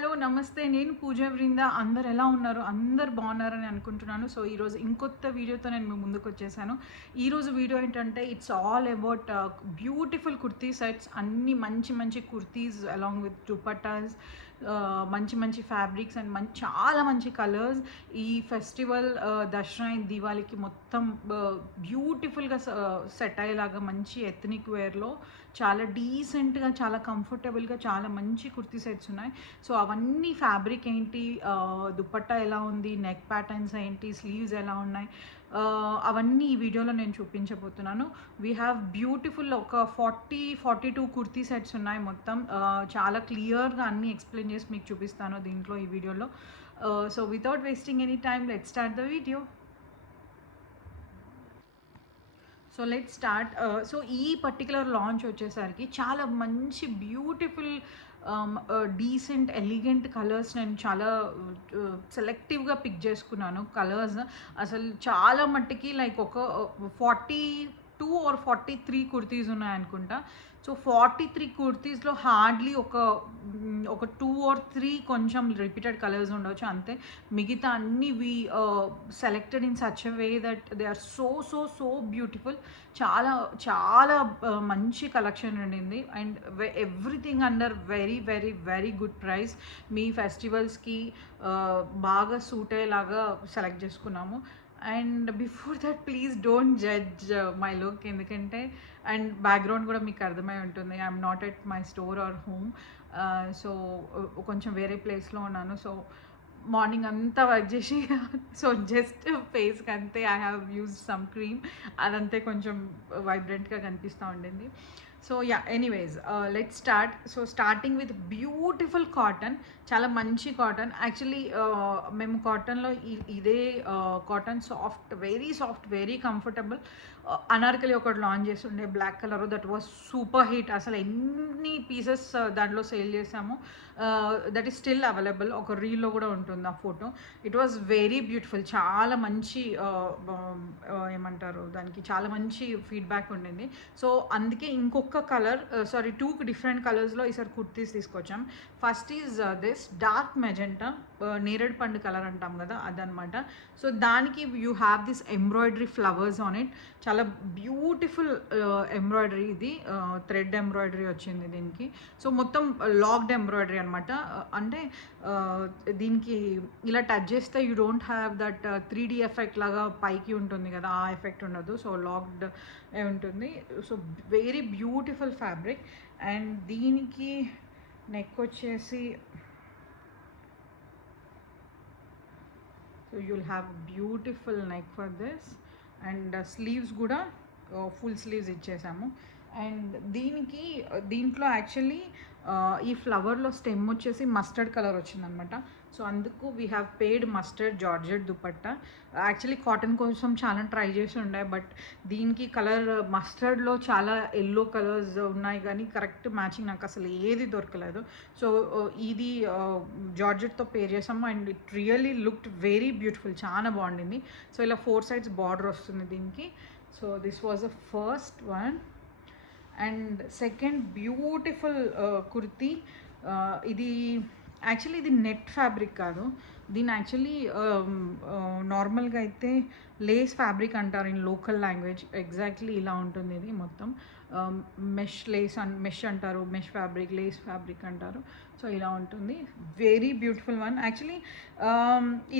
Hello! నమస్తే. నేను పూజ బృంద. అందరూ ఎలా ఉన్నారు? అందరూ బాగున్నారని అనుకుంటున్నాను. సో, ఈరోజు ఇంకొత్త వీడియోతో నేను మీ ముందుకొచ్చేసాను. ఈరోజు వీడియో ఏంటంటే it's all about beautiful kurti sets. అన్ని మంచి మంచి కుర్తీస్ అలాంగ్ విత్ దుపట్టాస్, మంచి మంచి ఫ్యాబ్రిక్స్ అండ్ చాలా మంచి కలర్స్. ఈ ఫెస్టివల్ దసరా అండ్ దీవాళికి మొత్తం బ్యూటిఫుల్గా సెట్ అయ్యేలాగా మంచి ఎథ్నిక్ వేర్లో చాలా డీసెంట్గా, చాలా కంఫర్టబుల్గా చాలా మంచి కుర్తీ సెట్స్ ఉన్నాయి. సో అవన్నీ ఫ్యాబ్రిక్ ఏంటి, దుపట్టా ఎలా ఉంది, నెక్ ప్యాటర్న్స్ ఏంటి, స్లీవ్స్ ఎలా ఉన్నాయి, అవన్నీ ఈ వీడియోలో నేను చూపించబోతున్నాను. వీ హ్యావ్ బ్యూటిఫుల్ ఒక 42 కుర్తీ సెట్స్ ఉన్నాయి మొత్తం. చాలా క్లియర్గా అన్నీ ఎక్స్ప్లెయిన్ చేసి మీకు చూపిస్తాను దీంట్లో ఈ వీడియోలో. So without wasting any time let's start the video. So let start. So ఈ పర్టికులర్ లాంచ్ వచ్చేసరికి చాలా మంచి బ్యూటిఫుల్ డీసెంట్ ఎలిగెంట్ కలర్స్ నేను చాలా సెలెక్టివ్గా పిక్ చేసుకున్నాను. కలర్స్ అసలు చాలా మట్టికి లైక్ ఒక 42 ఆర్ 43 కుర్తీస్ ఉన్నాయనుకుంటా. సో 43 కుర్తీస్లో హార్డ్లీ ఒక 2 ఆర్ 3 కొంచెం రిపీటెడ్ కలర్స్ ఉండవచ్చు అంతే. మిగతా అన్నీ selected in such a way that they are so so so beautiful. చాలా చాలా మంచి కలెక్షన్ ఉండింది and everything under very very very good price. మీ ఫెస్టివల్స్కి బాగా సూట్ అయ్యేలాగా సెలెక్ట్ చేసుకున్నాము. And before that please don't judge my look, ఎందుకంటే అండ్ బ్యాక్గ్రౌండ్ కూడా మీకు అర్థమై ఉంటుంది. I'm not at my store or home. So కొంచెం వేరే ప్లేస్లో ఉన్నాను. సో మార్నింగ్ అంతా వర్క్ చేసి సో జస్ట్ ఫేస్కి అంతే I have use some cream, అదంతే కొంచెం వైబ్రెంట్గా కనిపిస్తూ ఉండింది. So yeah, anyways let's start. So starting with beautiful cotton, చాలా మంచి కాటన్. యాక్చువల్లీ మేము కాటన్లో ఇదే cotton soft very comfortable Anarkali ఒకటి లాంచ్ చేసి ఉండే black colour, that was super hit. అసలు ఎన్ని పీసెస్ దాంట్లో సేల్ చేసాము. That is still available. ఒక రీల్లో కూడా ఉంటుంది ఆ photo. It was very beautiful. చాలా మంచి ఏమంటారు దానికి, చాలా మంచి ఫీడ్బ్యాక్ ఉండింది. సో అందుకే ఇంకొక కలర్, 2 డిఫరెంట్ కలర్స్లో ఈసారి కుర్తీస్ తీసుకొచ్చాం. First is this dark magenta, నేరేడు పండు కలర్ అంటాం కదా, అదనమాట. సో దానికి you have this embroidery flowers on it. చాలా బ్యూటిఫుల్ ఎంబ్రాయిడరీ. ఇది థ్రెడ్ ఎంబ్రాయిడరీ వచ్చింది దీనికి. సో మొత్తం లాక్డ్ ఎంబ్రాయిడరీ అనమాట. అంటే దీనికి ఇలా టచ్ చేస్తే you don't have that 3D effect లాగా పైకి ఉంటుంది కదా, ఆ ఎఫెక్ట్ ఉండదు. సో లాక్డ్ ఉంటుంది. So very beautiful fabric. And దీనికి నెక్ వచ్చేసి, so you'll have beautiful neck for this. And sleeves కూడా ఫుల్ స్లీవ్స్ ఇచ్చేసాము. అండ్ దీంట్లో యాక్చువల్లీ ఈ ఫ్లవర్లో స్టెమ్ వచ్చేసి మస్టర్డ్ కలర్ వచ్చిందనమాట. సో అందుకు we have paid mustard georgette dupatta. Actually cotton కోసం చాలా ట్రై చేసి ఉండే, బట్ దీనికి కలర్ మస్టర్డ్లో చాలా ఎల్లో కలర్స్ ఉన్నాయి కానీ కరెక్ట్ మ్యాచింగ్ నాకు అసలు ఏది దొరకలేదు. సో ఇది జార్జెట్తో పేర్ చేసాము and it really looked very beautiful. చాలా బాగుండింది. సో ఇలా 4 sides బార్డర్ వస్తుంది దీనికి. So this was the first one. And second beautiful kurti. ఇది యాక్చువల్లీ ఇది నెట్ ఫ్యాబ్రిక్ కాదు. దీన్ని యాక్చువల్లీ నార్మల్గా అయితే లేస్ ఫ్యాబ్రిక్ అంటారు ఇన్ లోకల్ లాంగ్వేజ్. ఎగ్జాక్ట్లీ ఇలా ఉంటుంది ఇది మొత్తం. మెష్ అంటారు, మెష్ ఫ్యాబ్రిక్, లేస్ ఫ్యాబ్రిక్ అంటారు. సో ఇలా ఉంటుంది. Very beautiful one. యాక్చువల్లీ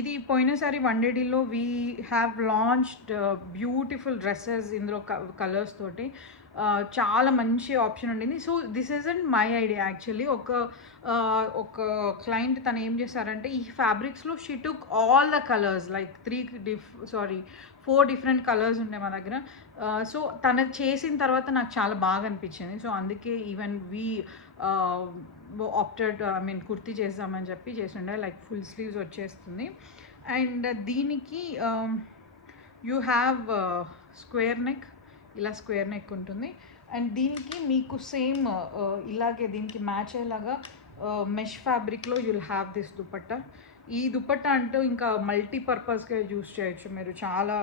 ఇది పోయినసారి వన్ డేలో we have launched beautiful dresses ఇందులో కలర్స్ తోటి. చాలా మంచి ఆప్షన్ ఉండింది. So this isn't my idea actually. ఒక క్లయింట్ తను ఏం చేశారంటే ఈ ఫ్యాబ్రిక్స్లో she took all the colours like 4 different colours ఉండే మా దగ్గర. సో తను చేసిన తర్వాత నాకు చాలా బాగా అనిపించింది. సో అందుకే ఈవెన్ ఆప్టెడ్ కుర్తీ చేద్దామని చెప్పి చేసిండే. లైక్ ఫుల్ స్లీవ్స్ వచ్చేస్తుంది. అండ్ దీనికి యూ హ్యావ్ స్క్వేర్ నెక్, ఇలా స్క్వేర్ నెక్ ఉంటుంది. అండ్ దీనికి మీకు సేమ్ ఇలాగే దీనికి మ్యాచ్ అయ్యేలాగా మెష్ ఫ్యాబ్రిక్లో యుల్ హ్యావ్ దిస్ దుపట్టా. ఈ దుపట్టా అంటూ ఇంకా మల్టీపర్పస్గా యూస్ చేయొచ్చు మీరు. చాలా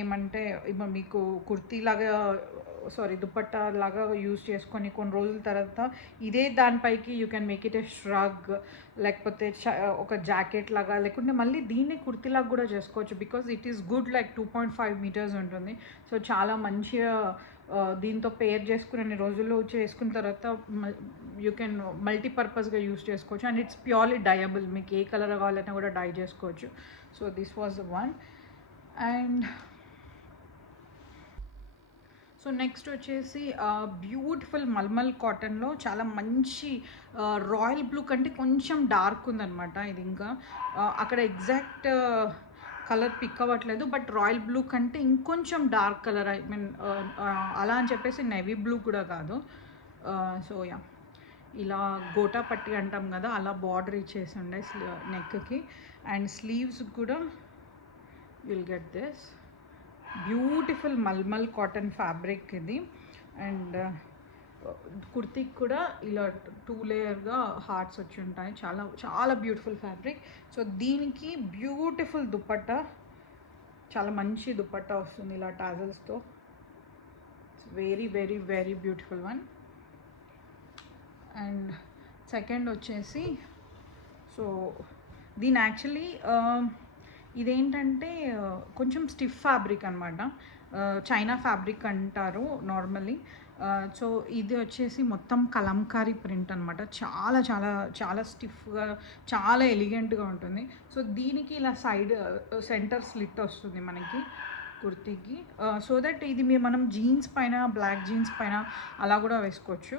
ఏమంటే ఇప్పుడు మీకు కుర్తీలాగా సారీ దుపట్టా లాగా యూజ్ చేసుకొని కొన్ని రోజుల తర్వాత ఇదే దానిపైకి you can make it a shrug, లేకపోతే ఒక జాకెట్ లాగా, లేకుంటే మళ్ళీ దీన్ని కుర్తీలాగా కూడా చేసుకోవచ్చు. Because it is good, like 2.5 metres ఉంటుంది. సో చాలా మంచిగా దీంతో పేర్ చేసుకునే రోజుల్లో చేసుకున్న తర్వాత యూ కెన్ మల్టీపర్పస్గా యూస్ చేసుకోవచ్చు. అండ్ ఇట్స్ ప్యూర్లీ డయబుల్, మీకు ఏ కలర్ కావాలన్నా కూడా డై చేసుకోవచ్చు. So this was one. And so next వచ్చేసి బ్యూటిఫుల్ మల్మల్ కాటన్లో చాలా మంచి రాయల్ బ్లూ కంటే కొంచెం డార్క్ ఉందన్నమాట. ఇది ఇంకా అక్కడ ఎగ్జాక్ట్ కలర్ పిక్ అవ్వట్లేదు, బట్ రాయల్ బ్లూ కంటే ఇంకొంచెం డార్క్ కలర్, ఐ మీన్ అలా అని చెప్పేసి నెవీ బ్లూ కూడా కాదు. సో యా, ఇలా గోటా పట్టి అంటాం కదా, అలా బార్డర్ ఇచ్చేసి ఉండే నెక్కి. అండ్ స్లీవ్స్ కూడా you'll get this beautiful malmal cotton fabric ఇది. అండ్ కుర్తీకి కూడా ఇలా 2 లేయర్గా హార్ట్స్ వచ్చి ఉంటాయి. చాలా చాలా బ్యూటిఫుల్ ఫ్యాబ్రిక్. సో దీనికి బ్యూటిఫుల్ దుపట్టా, చాలా మంచి దుపట్టా వస్తుంది ఇలా టాజల్స్తో. It's very very very beautiful one. And second వచ్చేసి, సో దీని యాక్చువల్లీ ఇదేంటంటే కొంచెం స్టిఫ్ ఫ్యాబ్రిక్ అనమాట, చైనా ఫ్యాబ్రిక్ అంటారు నార్మల్లీ. సో ఇది వచ్చేసి మొత్తం కలంకారీ ప్రింట్ అనమాట. చాలా చాలా చాలా స్టిఫ్గా, చాలా ఎలిగెంట్గా ఉంటుంది. సో దీనికి ఇలా సైడ్ సెంటర్ స్లిట్ వస్తుంది మనకి కుర్తీకి. సో దట్ ఇది మనం జీన్స్ పైన, బ్లాక్ జీన్స్ పైన అలా కూడా వేసుకోవచ్చు.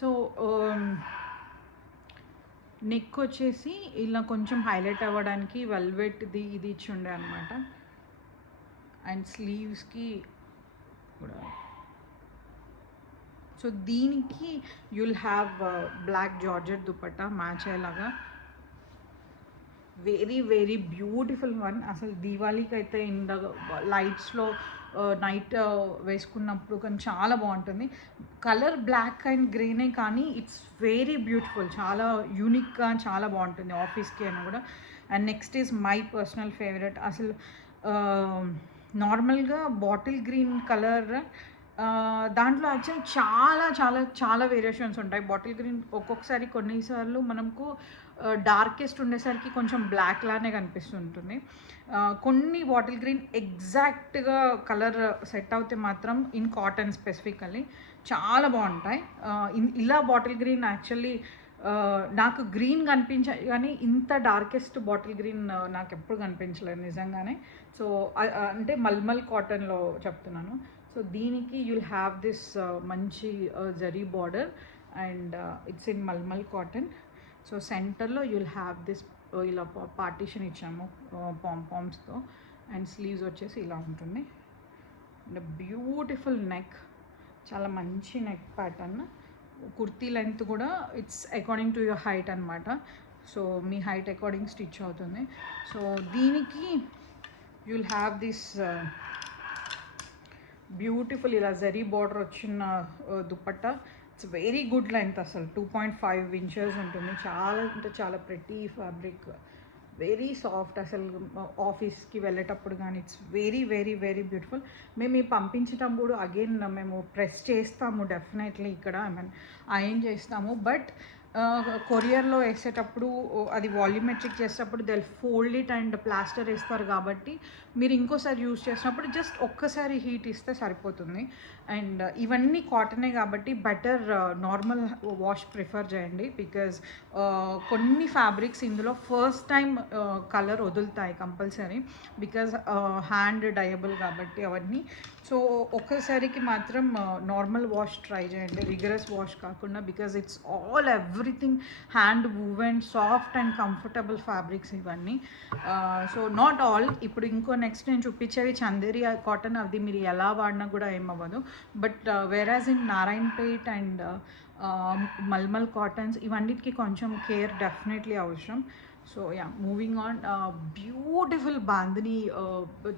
సో నెక్ వచ్చేసి ఇలా కొంచెం హైలైట్ అవ్వడానికి వెల్వెట్ది ఇది ఇచ్చి ఉండే అనమాట. అండ్ స్లీవ్స్కి కూడా. సో దీనికి you'll have black georgette dupatta match అయ్యేలాగా. Very very beautiful one. అసలు దీవాళీకి అయితే ఇన్ ద లైట్స్లో నైట్ వేసుకున్నప్పుడు కానీ చాలా బాగుంటుంది. కలర్ బ్లాక్ అండ్ గ్రీనే కానీ ఇట్స్ వెరీ బ్యూటిఫుల్, చాలా యూనిక్గా చాలా బాగుంటుంది ఆఫీస్కి అయినా కూడా. And next is my personal favourite. అసలు నార్మల్గా బాటిల్ గ్రీన్ కలర్, దాంట్లో యాక్చువల్ చాలా చాలా చాలా వేరియేషన్స్ ఉంటాయి. బాటిల్ గ్రీన్ ఒక్కొక్కసారి కొన్నిసార్లు మనకు డార్కెస్ట్ ఉండేసరికి కొంచెం బ్లాక్ లానే కనిపిస్తుంటుంది. కొన్ని బాటిల్ గ్రీన్ ఎగ్జాక్ట్గా కలర్ సెట్ అవుతే మాత్రం ఇన్ కాటన్ స్పెసిఫికల్లీ చాలా బాగుంటాయి. ఇలా బాటిల్ గ్రీన్ యాక్చువల్లీ నాకు గ్రీన్ కనిపించాయి కానీ ఇంత డార్కెస్ట్ బాటిల్ గ్రీన్ నాకు ఎప్పుడు కనిపించలేదు నిజంగానే. సో అంటే మల్మల్ కాటన్లో చెప్తున్నాను. సో దీనికి యుల్ హ్యావ్ దిస్ మంచి zari border and it's in mulmul cotton. So సెంటర్లో యుల్ హ్యావ్ దిస్ ఇలా పార్టీషన్ ఇచ్చాము పాంపామ్స్తో. అండ్ స్లీవ్స్ వచ్చేసి ఇలా ఉంటుంది. అండ్ బ్యూటిఫుల్ నెక్, చాలా మంచి నెక్ ప్యాటర్న్. కుర్తీ లెంత్ కూడా it's according to your height అనమాట. సో మీ హైట్ అకార్డింగ్ స్టిచ్ అవుతుంది. సో దీనికి యుల్ హ్యావ్ దిస్ బ్యూటిఫుల్ ఇలా జరీ బార్డర్ వచ్చిన dupatta. It's very good length, అసలు 2.5 inches ఉంటుంది. చాలా అంటే చాలా ప్రెటీ ఫ్యాబ్రిక్, వెరీ సాఫ్ట్. అసలు ఆఫీస్కి వెళ్ళేటప్పుడు కానీ it's very very very beautiful. మేము ఈ పంపించేటప్పుడు అగైన్ మేము ప్రెస్ చేస్తాము డెఫినెట్లీ, ఇక్కడ ఐ మీన్ అయన్ చేస్తాము. బట్ కొరియర్లో వేసేటప్పుడు అది వాల్యూమెట్రిక్ చేసేటప్పుడు they fold it and plaster వేస్తారు కాబట్టి మీరు ఇంకోసారి యూజ్ చేసినప్పుడు జస్ట్ ఒక్కసారి హీట్ ఇస్తే సరిపోతుంది. అండ్ ఇవన్నీ కాటనే కాబట్టి బెటర్ నార్మల్ వాష్ ప్రిఫర్ చేయండి. బికాజ్ కొన్ని ఫ్యాబ్రిక్స్ ఇందులో ఫస్ట్ టైం కలర్ వదులుతాయి కంపల్సరీ, బికాజ్ హ్యాండ్ డయబుల్ కాబట్టి అవన్నీ. సో ఒక్కసారికి మాత్రం నార్మల్ వాష్ ట్రై చేయండి, రిగరస్ వాష్ కాకుండా. Because it's all everything hand movement, soft and comfortable fabrics ఇవన్నీ. సో నాట్ ఆల్, ఇప్పుడు ఇంకో నెక్స్ట్ నేను చూపించేవి చందేరి కాటన్, అది మీరు ఎలా వాడినా కూడా ఏమవ్వదు. బట్ వేరాజ్ in Narayanpet and mulmul cottons ఇవన్నిటికీ కొంచెం కేర్ డెఫినెట్లీ అవసరం. So yeah, moving on. Beautiful bandhani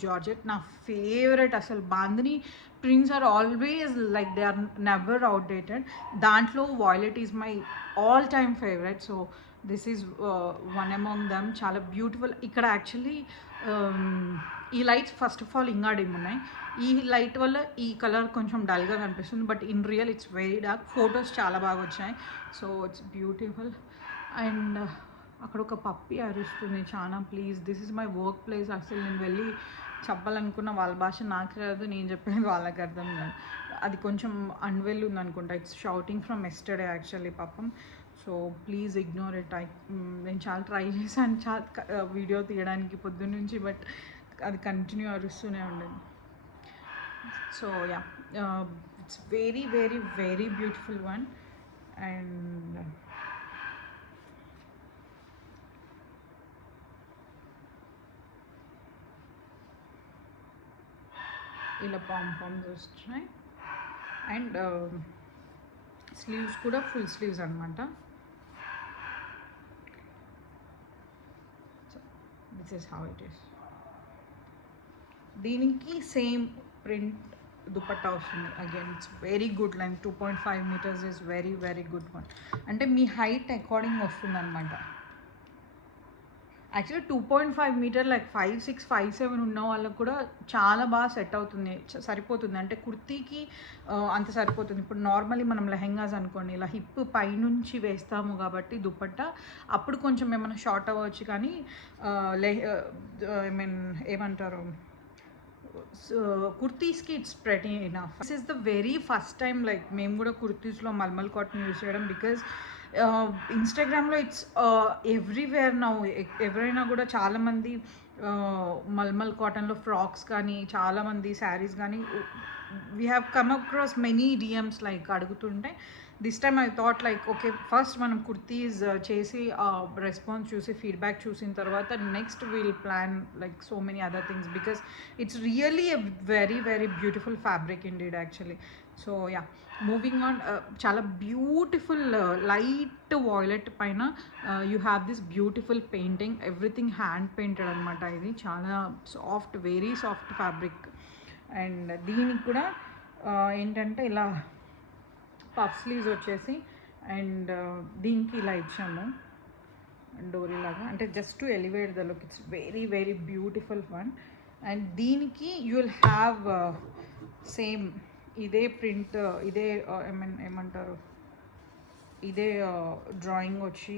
georgette నా ఫేవరెట్. అసలు bandhani prints are always like they are never outdated. దాంట్లో violet is my all time favourite. So this is one among them. చాలా beautiful. ఇక్కడ actually ఈ lights first of all ఇంకా dim ఉన్నాయి. ఈ light వల్ల ఈ కలర్ కొంచెం డల్గా కనిపిస్తుంది, but in real it's very dark. Photos చాలా బాగా వచ్చాయి. So it's beautiful. అండ్ అక్కడ ఒక పప్పి అరుస్తుంది చాలా. Please, this is my work place. అసలు నేను వెళ్ళి చెప్పాలనుకున్న వాళ్ళ భాష నాకు రాదు, నేను చెప్పేది వాళ్ళకి అర్థం కాదు. అది కొంచెం అన్వెల్ ఉంది అనుకుంటా. It's shouting from yesterday actually పాపం. So please ignore it. నేను చాలా ట్రై చేశాను చాలా వీడియో తీయడానికి పొద్దున్నుంచి, బట్ అది కంటిన్యూ అరుస్తూనే ఉండేది. So yeah, it's very very very beautiful one. And ఇలా పాంపామ్స్ వస్తున్నాయి. అండ్ స్లీవ్స్ కూడా ఫుల్ స్లీవ్స్ అనమాట. So this is how it is. దీనికి సేమ్ ప్రింట్ దుపట్టా వస్తుంది. Again it's very good length. 2.5 meters is very very good one. అంటే మీ height according వస్తుంది అనమాట. Actually 2.5 meter like 5'6", 5'7" ఉన్న వాళ్ళకు కూడా చాలా బాగా సెట్ అవుతుంది, సరిపోతుంది. అంటే కుర్తీకి అంత సరిపోతుంది. ఇప్పుడు నార్మల్లీ మనం లెహెంగాస్ అనుకోండి, ఇలా హిప్ పైనుంచి వేస్తాము కాబట్టి దుపట్టా, అప్పుడు కొంచెం ఏమైనా షార్ట్ అవ్వచ్చు. కానీ ఐ మీన్ ఏమంటారు, కుర్తీస్కి it's pretty enough. This is the very first time like మేము కూడా కుర్తీస్లో మల్మల్ కాటన్ యూజ్ చేయడం. బికాజ్ ఇన్స్టాగ్రామ్లో ఇట్స్ ఎవ్రీవేర్ నౌ. ఎవరైనా కూడా చాలామంది మల్మల్ కాటన్లో ఫ్రాక్స్ కానీ, చాలామంది శారీస్ కానీ we have come across many DMs like అడుగుతుంటే, this time I thought like okay, first మనం కుర్తీస్ చేసి రెస్పాన్స్ చూసి ఫీడ్బ్యాక్ చూసిన తర్వాత next we'll plan like so many other things. Because it's really a very very beautiful fabric indeed actually. So yeah, moving on. చాలా beautiful light violet పైన you have this beautiful painting. Everything hand painted అనమాట. ఇది చాలా soft, very soft fabric. And దీనికి కూడా ఏంటంటే ఇలా puff sleeves వచ్చేసి, అండ్ దీనికి ఇలా ఇచ్చాము డోరీ లాగా, అంటే just to elevate the look. It's very very beautiful one. And దీనికి యూ విల్ హ్యావ్ సేమ్ ఇదే ప్రింట్, ఇదే ఏమంటారు, ఇదే డ్రాయింగ్ వచ్చి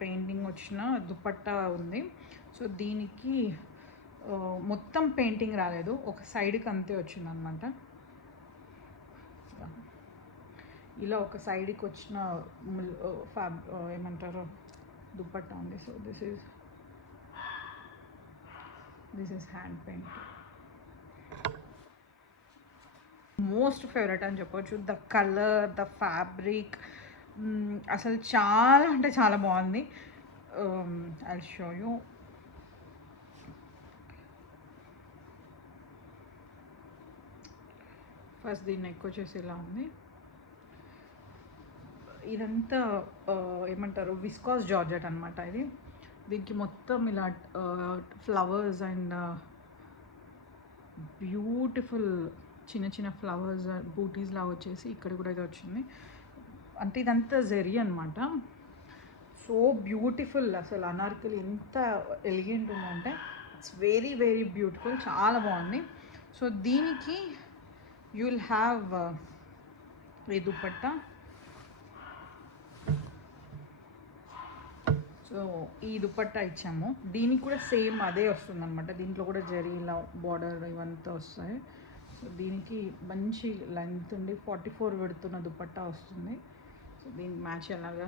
పెయింటింగ్ వచ్చిన దుపట్టా ఉంది. సో దీనికి మొత్తం పెయింటింగ్ రాలేదు, ఒక సైడ్కి అంతే వచ్చింది అనమాట. ఇలా ఒక సైడ్కి వచ్చిన ఏమంటారు దుపట్టా ఉంది. So this is hand paint. Most favourite అని చెప్పొచ్చు. ద కలర్, ద ఫ్యాబ్రిక్ అసలు చాలా అంటే చాలా బాగుంది. I show you. ఫస్ట్ దీని నెక్ వచ్చేసి ఇలా ఉంది. ఇదంతా ఏమంటారు విస్కాస్ జార్జెట్ అనమాట ఇది. దీనికి మొత్తం ఇలా ఫ్లవర్స్ అండ్ బ్యూటిఫుల్ చిన్న చిన్న ఫ్లవర్స్ బూటీస్ లాగా వచ్చేసి ఇక్కడ కూడా ఇది వచ్చింది. అంటే ఇదంతా జెరీ అనమాట. So beautiful. అసలు అనార్కలి ఎంత ఎలిగెంట్ ఉందంటే ఇట్స్ వెరీ వెరీ బ్యూటిఫుల్, చాలా బాగుంది. సో దీనికి యూ విల్ హ్యావ్ ఈ దుపట్టా. సో ఈ దుపట్టా ఇచ్చాము. దీనికి కూడా సేమ్ అదే వస్తుంది అనమాట. దీంట్లో కూడా జరీ ఇలా బార్డర్ ఇవంతా వస్తాయి. సో దీనికి మంచి లెంత్ ఉండి 44 పెడుతున్న దుపట్టా వస్తుంది. సో దీనికి మ్యాచ్ అలాగా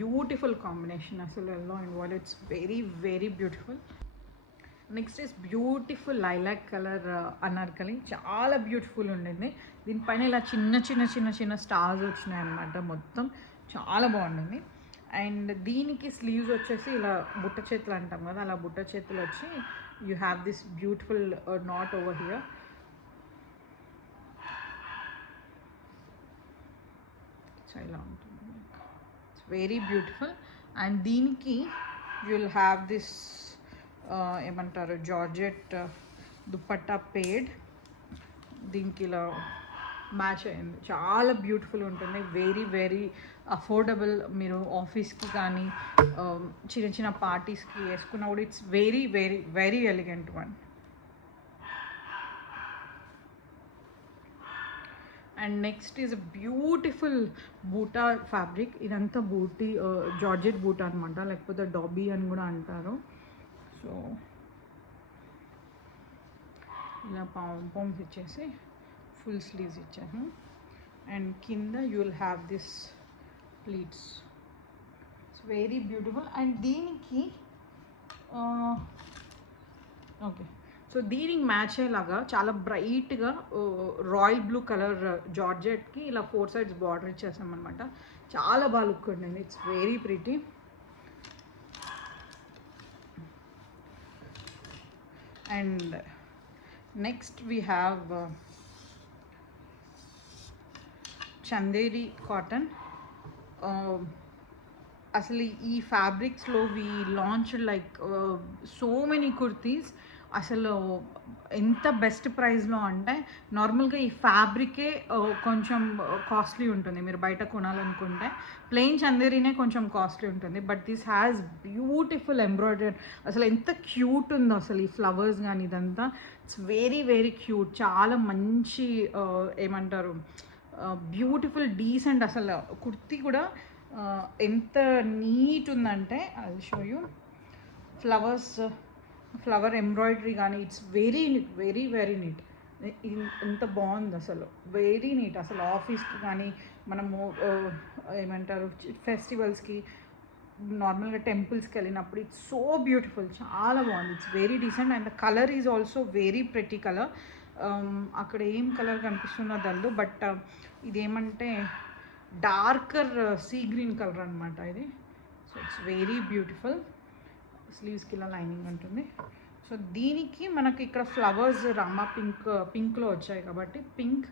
బ్యూటిఫుల్ కాంబినేషన్. అసలు yellow and violet, very very beautiful. Next is beautiful lilac colour Anarkali. చాలా బ్యూటిఫుల్ ఉండింది. దీనిపైన ఇలా చిన్న చిన్న చిన్న చిన్న స్టార్స్ వచ్చినాయి అనమాట. మొత్తం చాలా బాగుండింది. అండ్ దీనికి స్లీవ్స్ వచ్చేసి ఇలా బుట్ట చేతులు అంటాం కదా, అలా బుట్ట చేతులు వచ్చి you have this beautiful not over here. So ఇలా ఉంటుంది, ఇట్స్ వెరీ బ్యూటిఫుల్. అండ్ దీనికి యూ విల్ హ్యావ్ దిస్ ఏమంటారు జార్జెట్ దుపట్టా పేడ్. దీనికి ఇలా మ్యాచ్ అయింది. చాలా బ్యూటిఫుల్ ఉంటుంది. Very very affordable. మీరు ఆఫీస్కి కానీ చిన్న చిన్న పార్టీస్కి వేసుకున్న కూడా it's very very very elegant one. And next is beautiful బూటా ఫ్యాబ్రిక్. ఇదంతా బూటీ జార్జెట్ బూటా అనమాట, లేకపోతే డాబీ అని కూడా అంటారు. సో ఇలా పాంప్స్ ఇచ్చేసి ఫుల్ స్లీవ్స్ ఇచ్చాను. అండ్ కింద you will have this pleats. It's very beautiful. And దీనికి ఓకే, సో దీనికి మ్యాచ్ అయ్యేలాగా చాలా బ్రైట్గా రాయల్ బ్లూ కలర్ జార్జెట్కి ఇలా 4 sides బార్డర్ ఇచ్చేసామన్నమాట. చాలా బాగా లుక్ ఉండింది. It's very pretty. And next we have Chanderi cotton. అసలు ఈ ఫ్యాబ్రిక్స్లో we launch like so many kurtis. అసలు ఎంత బెస్ట్ ప్రైస్లో అంటే నార్మల్గా ఈ ఫ్యాబ్రికే కొంచెం కాస్ట్లీ ఉంటుంది. మీరు బయట కొనాలనుకుంటే ప్లెయిన్ చందేరీనే కొంచెం కాస్ట్లీ ఉంటుంది. But this has beautiful embroidery. అసలు ఎంత క్యూట్ ఉందో అసలు ఈ ఫ్లవర్స్ కానీ ఇదంతా. It's very very cute. చాలా మంచి ఏమంటారు బ్యూటిఫుల్ డీసెంట్. అసలు కుర్తీ కూడా ఎంత నీట్ ఉందంటే అది షో యూ. ఫ్లవర్ ఎంబ్రాయిడరీ కానీ it's very very very neat. ఎంత బాగుంది అసలు, వెరీ నీట్. అసలు ఆఫీస్కి కానీ మనము ఏమంటారు ఫెస్టివల్స్కి నార్మల్గా టెంపుల్స్కి వెళ్ళినప్పుడు ఇట్స్ సో బ్యూటిఫుల్. చాలా బాగుంది. It's very decent. And the colour is also very pretty colour. అక్కడ ఏం కలర్ కనిపిస్తుందో తెలీదు, బట్ ఇదేమంటే డార్కర్ సీ గ్రీన్ కలర్ అనమాట ఇది. So it's very beautiful. స్లీవ్స్కి ఇలా లైనింగ్ ఉంటుంది. సో దీనికి మనకి ఇక్కడ ఫ్లవర్స్ రామా పింక్లో వచ్చాయి కాబట్టి పింక్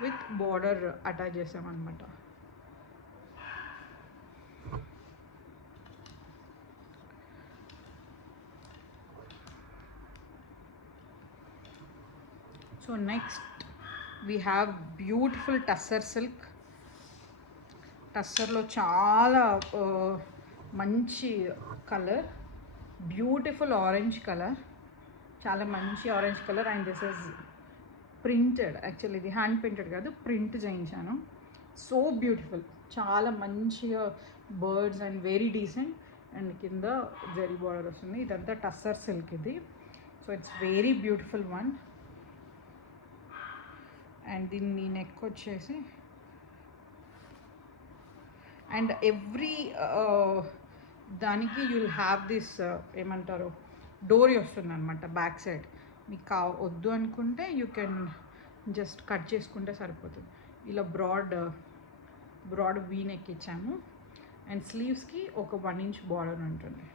విత్ బార్డర్ అటాచ్ చేసామన్నమాట. So next we have beautiful tussar silk. టస్సర్లో చాలా మంచి కలర్, బ్యూటిఫుల్ ఆరెంజ్ కలర్, చాలా మంచి orange colour. And this is printed. Actually ఇది హ్యాండ్ ప్రింటెడ్ కాదు, ప్రింట్ చేయించాను. So beautiful. చాలా మంచిగా birds and very decent. And కింద జరీ బార్డర్ వస్తుంది. ఇదంతా టస్సర్ సిల్క్ ఇది. So it's very beautiful one. And దీన్ని నెక్ వచ్చేసి అండ్ ఎవ్రీ దానికి యూ విల్ హ్యావ్ దిస్ ఏమంటారు డోరీ వస్తుంది అనమాట బ్యాక్ సైడ్. మీకు వద్దు అనుకుంటే యూ కెన్ జస్ట్ కట్ చేసుకుంటే సరిపోతుంది. ఇలా బ్రాడ్ వీ నెక్ ఇచ్చాము. అండ్ స్లీవ్స్కి ఒక 1 inch బార్డర్ ఉంటుంది.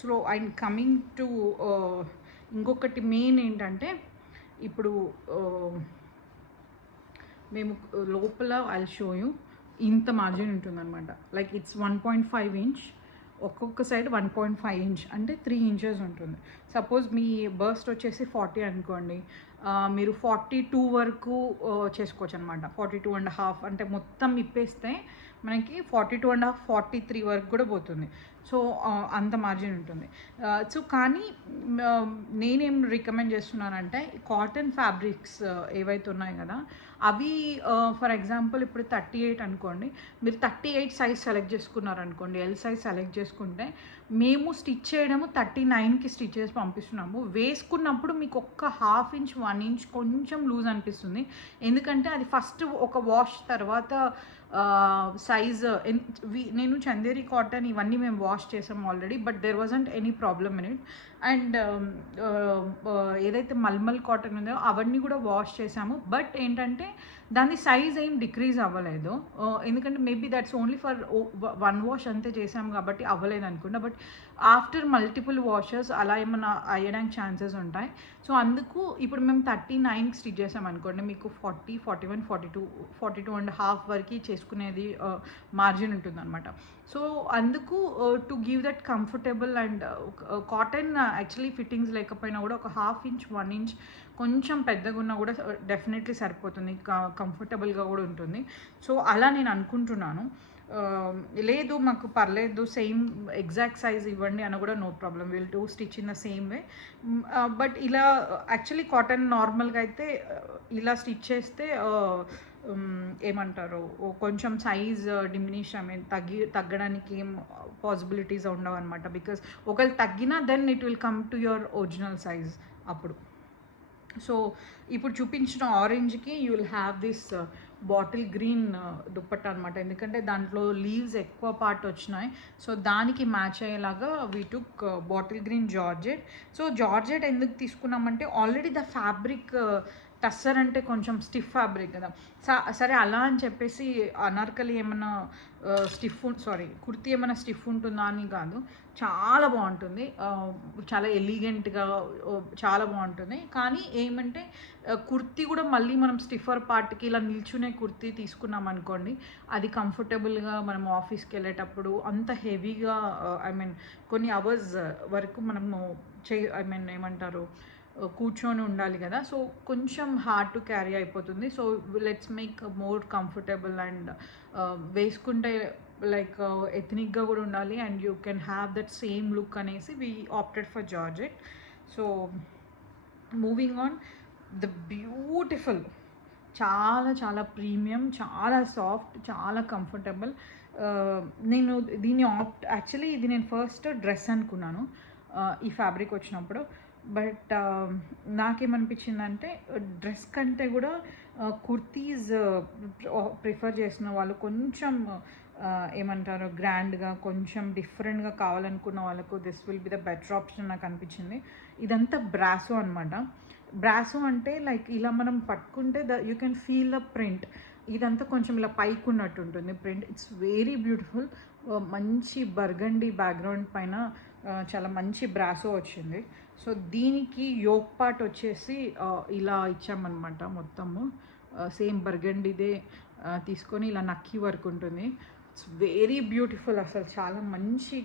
సో అండ్ కమింగ్ టు ఇంకొకటి మెయిన్ ఏంటంటే ఇప్పుడు మేము లోపల ఐ షో యూ ఇంత మార్జిన్ ఉంటుందన్నమాట. లైక్ ఇట్స్ 1.5 inch, ఒక్కొక్క సైడ్ 1.5 inch అంటే 3 inches ఉంటుంది. సపోజ్ మీ బర్స్ట్ వచ్చేసి 40 అనుకోండి, మీరు 42 వరకు చేసుకోవచ్చు అనమాట. 42.5 అంటే మొత్తం ఇప్పేస్తే మనకి 42.5 43 వరకు కూడా పోతుంది. సో అంత మార్జిన్ ఉంటుంది. సో కానీ నేనేం రికమెండ్ చేస్తున్నానంటే కాటన్ ఫ్యాబ్రిక్స్ ఏవైతే ఉన్నాయి కదా అవి ఫర్ ఎగ్జాంపుల్ ఇప్పుడు 38 అనుకోండి, మీరు 38 సైజ్ సెలెక్ట్ చేసుకున్నారనుకోండి, ఎల్ సైజ్ సెలెక్ట్ చేసుకుంటే మేము స్టిచ్ చేయడము 39కి స్టిచ్ చేసి పంపిస్తున్నాము. వేసుకున్నప్పుడు మీకు ఒక్క 1/2 inch 1 inch కొంచెం లూజ్ అనిపిస్తుంది. ఎందుకంటే అది ఫస్ట్ ఒక వాష్ తర్వాత సైజ్. నేను చందేరి కాటన్ ఇవన్నీ మేము వాష్ చేసాము already, but there wasn't any problem in it. And ఏదైతే మల్మల్ కాటన్ ఉందో అవన్నీ కూడా వాష్ చేసాము. బట్ ఏంటంటే దాని సైజ్ ఏం డిక్రీజ్ అవ్వలేదు. ఎందుకంటే maybe that's only for one wash అంతే చేసాం కాబట్టి అవ్వలేదు అనుకుంటా. బట్ ఆఫ్టర్ మల్టిపుల్ వాషెస్ అలా ఏమన్నా అయ్యడానికి ఛాన్సెస్ ఉంటాయి. సో అందుకు ఇప్పుడు మేము 39కి స్టిచ్ చేసాం అనుకోండి, మీకు 40, 41, 42.5 వరకు చేసుకునేది మార్జిన్ ఉంటుందన్నమాట. సో అందుకు to give that comfortable and cotton actually fittings లేకపోయినా కూడా ఒక 1/2 ఇంచ్ 1 ఇంచ్ కొంచెం పెద్దగా ఉన్నా కూడా డెఫినెట్లీ సరిపోతుంది, కంఫర్టబుల్గా కూడా ఉంటుంది. సో అలా నేను అనుకుంటున్నాను. లేదు మాకు పర్లేదు సేమ్ ఎగ్జాక్ట్ సైజ్ ఇవ్వండి అని కూడా no problem, will do stitch in the same way. But ఇలా యాక్చువల్లీ కాటన్ నార్మల్గా అయితే ఇలా స్టిచ్ చేస్తే ఏమంటారు కొంచెం సైజ్ డిమినిష్ తగ్గడానికి ఏం పాసిబిలిటీస్ ఉండవు అనమాట. బికాస్ ఒకవేళ తగ్గినా then it will come to your original size అప్పుడు. సో ఇప్పుడు చూపించిన ఆరెంజ్కి you will have this bottle green dupatta అనమాట. ఎందుకంటే దాంట్లో లీవ్స్ ఎక్కువ పార్ట్ వచ్చినాయి. సో దానికి మ్యాచ్ అయ్యేలాగా we took bottle green georgette. So georgette ఎందుకు తీసుకున్నామంటే ఆల్రెడీ ద ఫ్యాబ్రిక్ టస్సర్ అంటే కొంచెం స్టిఫ్ ఫ్యాబ్రిక్ కదా. సరే అలా అని చెప్పేసి అనార్కలి ఏమైనా కుర్తీ ఏమైనా స్టిఫ్ ఉంటుందా అని కాదు, చాలా బాగుంటుంది, చాలా ఎలిగెంట్గా చాలా బాగుంటుంది. కానీ ఏమంటే కుర్తీ కూడా మళ్ళీ మనం స్టిఫర్ పార్ట్కి ఇలా నిల్చునే కుర్తీ తీసుకున్నాం అనుకోండి, అది కంఫర్టబుల్గా మనం ఆఫీస్కి వెళ్ళేటప్పుడు అంత హెవీగా కొన్ని అవర్స్ వరకు మనము ఏమంటారు కూర్చొని ఉండాలి కదా. సో కొంచెం హార్డ్ టు క్యారీ అయిపోతుంది. So let's make more comfortable and వేసుకుంటే లైక్ ఎథనిక్గా కూడా ఉండాలి and you can have that same look అనేసి we opted for georgette. So moving on, the beautiful, చాలా చాలా ప్రీమియం, చాలా సాఫ్ట్, చాలా కంఫర్టబుల్. నేను దీన్ని యాక్చువల్లీ ఇది నేను ఫస్ట్ డ్రెస్ అనుకున్నాను ఈ ఫ్యాబ్రిక్ వచ్చినప్పుడు. బట్ నాకేమనిపించిందంటే డ్రెస్ కంటే కూడా కుర్తీస్ ప్రిఫర్ చేసిన వాళ్ళు కొంచెం ఏమంటారు గ్రాండ్గా కొంచెం డిఫరెంట్గా కావాలనుకున్న వాళ్ళకు this will be the better option నాకు అనిపించింది. ఇదంతా బ్రాసో అనమాట. బ్రాసో అంటే లైక్ ఇలా మనం పట్టుకుంటే you can feel the print. ఇదంతా కొంచెం ఇలా పైకి ఉన్నట్టు ఉంటుంది ప్రింట్. It's very beautiful. మంచి బర్గండీ బ్యాక్గ్రౌండ్ పైన చాలా మంచి బ్రాసో వచ్చింది. సో దీనికి యోక్ పార్ట్ వచ్చేసి ఇలా ఇచ్చామన్నమాట. మొత్తము సేమ్ బర్గండీదే తీసుకొని ఇలా నక్కి వర్క్ ఉంటుంది. ఇట్స్ వెరీ బ్యూటిఫుల్, అసలు చాలా మంచి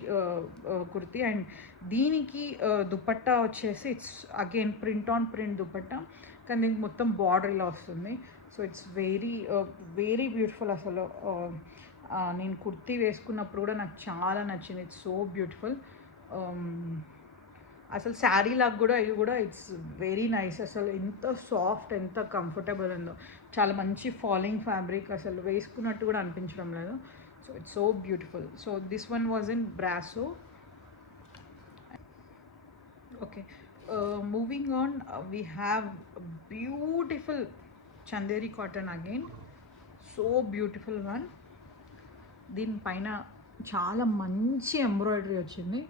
కుర్తీ. అండ్ దీనికి దుపట్టా వచ్చేసి it's again print on print dupatta, కానీ దీనికి మొత్తం బార్డర్ ఇలా వస్తుంది. So it's very very beautiful. అసలు నేను కుర్తీ వేసుకున్నప్పుడు కూడా నాకు చాలా నచ్చింది. It's so beautiful. అసలు శారీ లాగా కూడా ఇది కూడా ఇట్స్ వెరీ నైస్. అసలు ఎంత సాఫ్ట్, ఎంత కంఫర్టబుల్ ఉందో, చాలా మంచి ఫాలింగ్ ఫ్యాబ్రిక్, అసలు వేసుకున్నట్టు కూడా అనిపించడం లేదు. So it's so beautiful. So this one was in brasso. Okay, moving on, we have beautiful Chanderi cotton again. So beautiful one. దీనిపైన చాలా మంచి ఎంబ్రాయిడరీ వచ్చింది.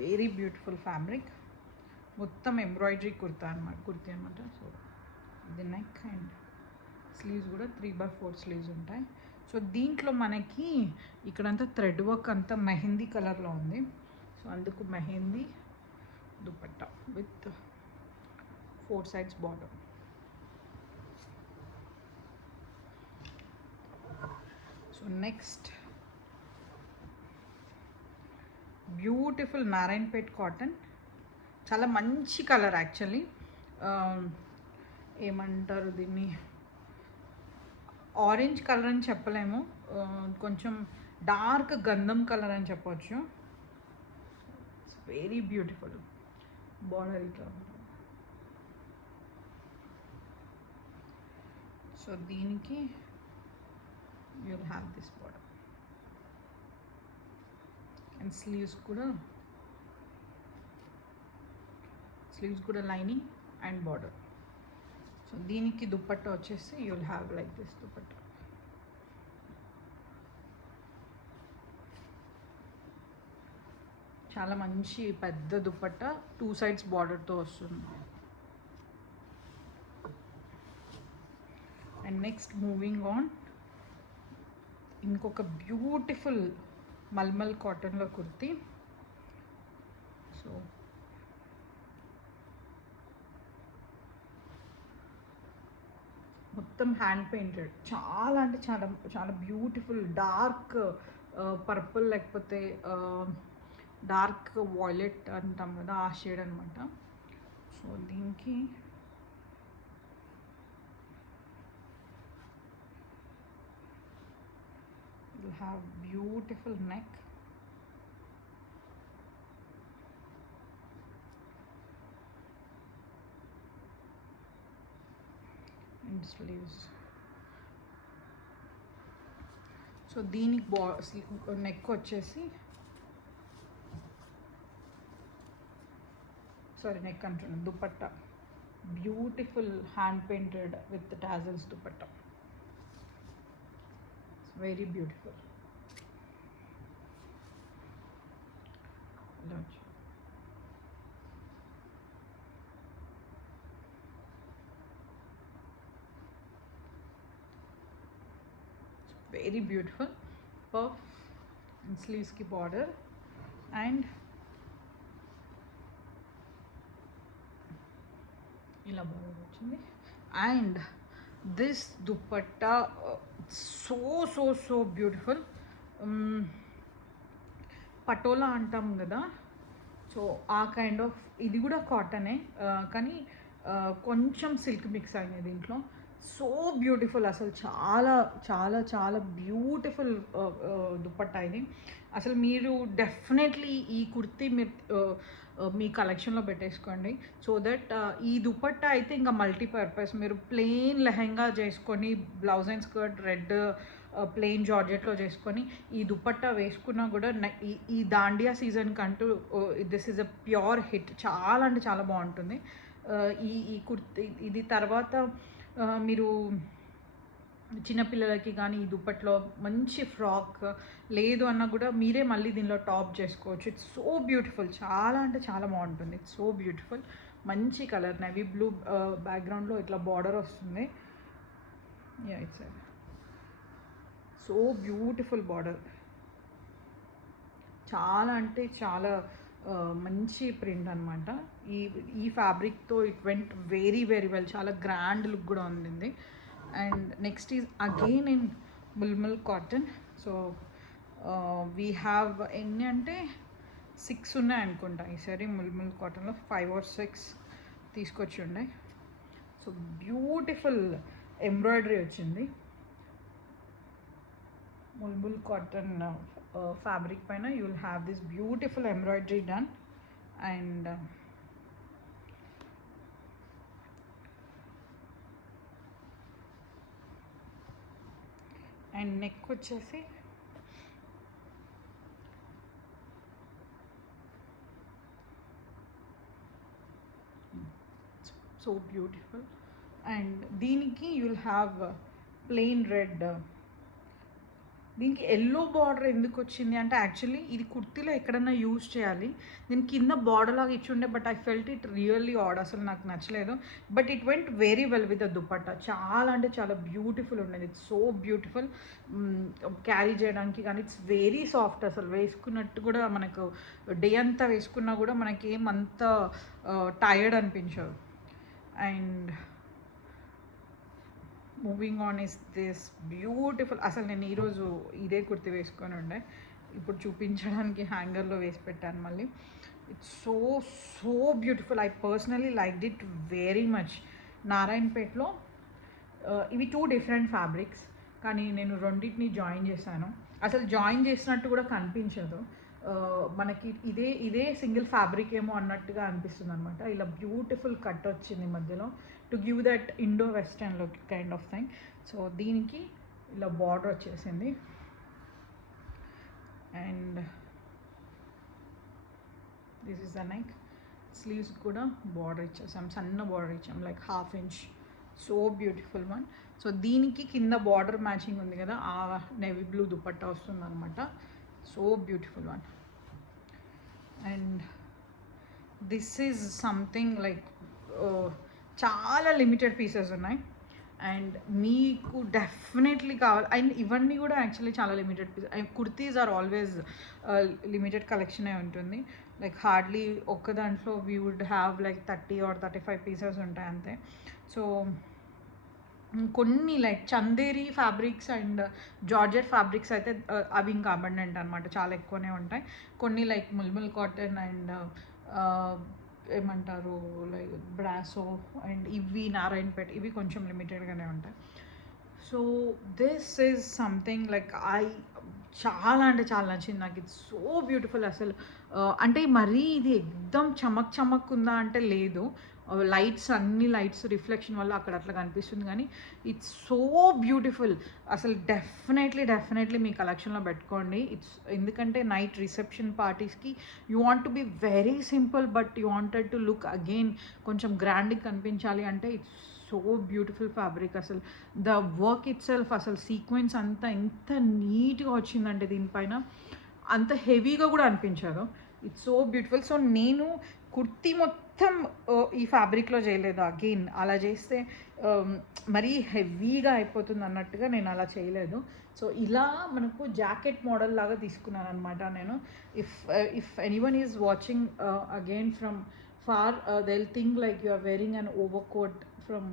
Very beautiful fabric. మొత్తం ఎంబ్రాయిడరీ కుర్తీ అనమాట. సో ఇది నెక్ అండ్ స్లీవ్స్ కూడా 3/4 స్లీవ్స్ ఉంటాయి. So దీంట్లో మనకి ఇక్కడంతా థ్రెడ్ వర్క్ అంతా మెహందీ కలర్లో ఉంది. సో అందుకు mehndi dupatta with 4 sides border. So next beautiful Narayanpet cotton. చాలా మంచి కలర్ యాక్చువల్లీ. ఏమంటారు దీన్ని, ఆరెంజ్ కలర్ అని చెప్పలేము, కొంచెం డార్క్ గంధం కలర్ అని చెప్పవచ్చు. It's very beautiful. బార్డర్ ఇట్లా. సో దీనికి you will have this border and sleeves కూడా లైనింగ్ అండ్ బార్డర్. సో దీనికి దుపట్టా వచ్చేసి you will have like this dupatta. చాలా మంచి పెద్ద దుపట్టా, 2 sides బార్డర్తో వస్తుంది. And and next moving on, ఇంకొక బ్యూటిఫుల్ మల్మల్ కాటన్లో కుర్తీ. సో మొత్తం హ్యాండ్ పెయింటెడ్, చాలా అంటే చాలా చాలా బ్యూటిఫుల్ డార్క్ పర్పుల్ లేకపోతే డార్క్ వాయిలెట్ అంటాం కదా, ఆ షేడ్ అనమాట. సో దీనికి you have beautiful neck, and sleeves. So దీనికి నెక్ వచ్చేసి, సారీ నెక్ అంటున్నాను, dupatta beautiful hand painted with tassels dupatta, very beautiful. Very beautiful puff and స్లీవ్స్కి బార్డర్, అండ్ ఇలా బార్డర్ వచ్చింది. And this dupatta so so so beautiful. Patola అంటాం కదా, so ఆ kind of, ఇది కూడా కాటనే కానీ కొంచెం సిల్క్ మిక్స్ అయినాయి దీంట్లో. సో బ్యూటిఫుల్, అసలు చాలా చాలా చాలా బ్యూటిఫుల్ దుపట్టా ఇది. అసలు మీరు డెఫినెట్లీ ఈ కుర్తీ మీరు మీ కలెక్షన్లో పెట్టేసుకోండి. సో దట్ ఈ దుపట్టా అయితే ఇంకా మల్టీపర్పస్, మీరు ప్లెయిన్ లెహెంగా చేసుకొని blouse and skirt red plain జార్జెట్లో చేసుకొని ఈ దుపట్టా వేసుకున్నా కూడా ఈ దాండియా సీజన్ కంటూ this is a pure hit. చాలా అంటే చాలా బాగుంటుంది ఈ కుర్తీ. ఇది తర్వాత మీరు చిన్నపిల్లలకి కానీ ఈ దుప్పట్లో మంచి ఫ్రాక్ లేదు అన్నా కూడా మీరే మళ్ళీ దీనిలో టాప్ చేసుకోవచ్చు. ఇట్స్ సో బ్యూటిఫుల్, చాలా అంటే చాలా బాగుంటుంది. ఇట్స్ సో బ్యూటిఫుల్, మంచి కలర్ నేవీ బ్లూ బ్యాక్గ్రౌండ్లో ఇట్లా బార్డర్ వస్తుంది. Yeah it's so beautiful border, చాలా అంటే చాలా మంచి ప్రింట్ అనమాట. ఈ ఫ్యాబ్రిక్తో it went very very well, చాలా గ్రాండ్ లుక్ కూడా ఉంది. And next is again in mulmul cotton. So we have ఎన్ని అంటే 6 ఉన్నాయి అనుకుంటా ఈసారి ముల్ముల్ కాటన్లో, 5 or 6 తీసుకొచ్చి ఉండే. సో బ్యూటిఫుల్ ఎంబ్రాయిడరీ వచ్చింది ముల్ముల్ కాటన్ ఫ్యాబ్రిక్ పైన. You will have this beautiful embroidery done. And neck వచ్చేసి సో బ్యూటిఫుల్. అండ్ దీనికి you will have plain red. దీనికి ఎల్లో బార్డర్ ఎందుకు వచ్చింది అంటే, యాక్చువల్లీ ఇది కుర్తీలో ఎక్కడన్నా యూజ్ చేయాలి, దీని కింద బార్డర్ లాగా ఇచ్చి ఉండే, but I felt it really odd, అసలు నాకు నచ్చలేదు. But it went very well with the dupatta, చాలా అంటే చాలా బ్యూటిఫుల్ ఉండేది. ఇట్స్ సో బ్యూటిఫుల్ క్యారీ చేయడానికి, కానీ ఇట్స్ వెరీ సాఫ్ట్, అసలు వేసుకున్నట్టు కూడా మనకు డే అంతా వేసుకున్నా కూడా మనకి ఏమంత టైర్డ్ అనిపించదు. And moving on is this beautiful, అసలు నేను ఈరోజు ఇదే కుర్తి వేసుకొని ఉండే, ఇప్పుడు చూపించడానికి హ్యాంగర్లో వేసి పెట్టాను మళ్ళీ. It's so so beautiful, I personally liked it very much. నారాయణపేటలో ఇవి 2 డిఫరెంట్ ఫ్యాబ్రిక్స్, కానీ నేను రెండింటిని జాయిన్ చేశాను. అసలు జాయిన్ చేసినట్టు కూడా కనిపించదు, మనకి ఇదే సింగిల్ ఫ్యాబ్రిక్ ఏమో అన్నట్టుగా అనిపిస్తుంది అనమాట. ఇలా బ్యూటిఫుల్ కట్ వచ్చింది మధ్యలో to give that Indo western look kind of thing. So దీనికి ఇలా బార్డర్ వచ్చేసింది. And this is the neck. Sleeves కూడా బార్డర్ ఇచ్చేసాం, సన్న బార్డర్ ఇచ్చాం, like 1/2 inch. So beautiful one. So దీనికి కింద బార్డర్ మ్యాచింగ్ ఉంది కదా, ఆ నేవీ బ్లూ దుపట్టా వస్తుంది అనమాట. So beautiful one. And this is something like చాలా లిమిటెడ్ పీసెస్ ఉన్నాయి. అండ్ మీకు డెఫినెట్లీ కావాలి. అండ్ ఇవన్నీ కూడా యాక్చువల్లీ చాలా limited piece. And kurtis are always limited కలెక్షనే ఉంటుంది. లైక్ హార్డ్లీ ఒక్క దాంట్లో we would have like 30 or 35 pieces ఉంటాయి అంతే. సో కొన్ని like Chanderi fabrics and georgette fabrics అయితే అవి ఇంకా అబండెంట్ అనమాట, చాలా ఎక్కువనే ఉంటాయి. కొన్ని లైక్ ముల్ముల్ కాటన్ అండ్ ఏమంటారు లైక్ బ్రాసో అండ్ ఇవి నారాయణపేట్ ఇవి కొంచెం లిమిటెడ్గానే ఉంటాయి. So this is something like చాలా అంటే చాలా నచ్చింది నాకు. ఇట్స్ సో బ్యూటిఫుల్ అసలు. అంటే మరీ ఇది ఎక్దమ్ చమక్ చమక్ ఉందా అంటే లేదు, లైట్స్ అన్ని లైట్స్ రిఫ్లెక్షన్ వల్ల అక్కడ అట్లా కనిపిస్తుంది, కానీ ఇట్స్ సో బ్యూటిఫుల్ అసలు. డెఫినెట్లీ మీ కలెక్షన్లో పెట్టుకోండి. ఎందుకంటే నైట్ రిసెప్షన్ పార్టీస్కి you want to be very simple but you wanted to look again కొంచెం గ్రాండ్గా కనిపించాలి అంటే ఇట్స్ సో బ్యూటిఫుల్ ఫ్యాబ్రిక్ అసలు. ద వర్క్ ఇట్ సెల్ఫ్ అసలు సీక్వెన్స్ అంతా ఎంత నీట్గా వచ్చిందంటే దీనిపైన అంత హెవీగా కూడా అనిపించదు. It's so beautiful. సో నేను కుర్తీ మొత్తం ఈ ఫ్యాబ్రిక్లో చేయలేదు. అగైన్ అలా చేస్తే మరీ హెవీగా అయిపోతుంది అన్నట్టుగా నేను అలా చేయలేదు. సో ఇలా మనకు జాకెట్ మోడల్ లాగా తీసుకున్నాను అనమాట నేను. If anyone is watching again from far they will think like you are wearing an over coat from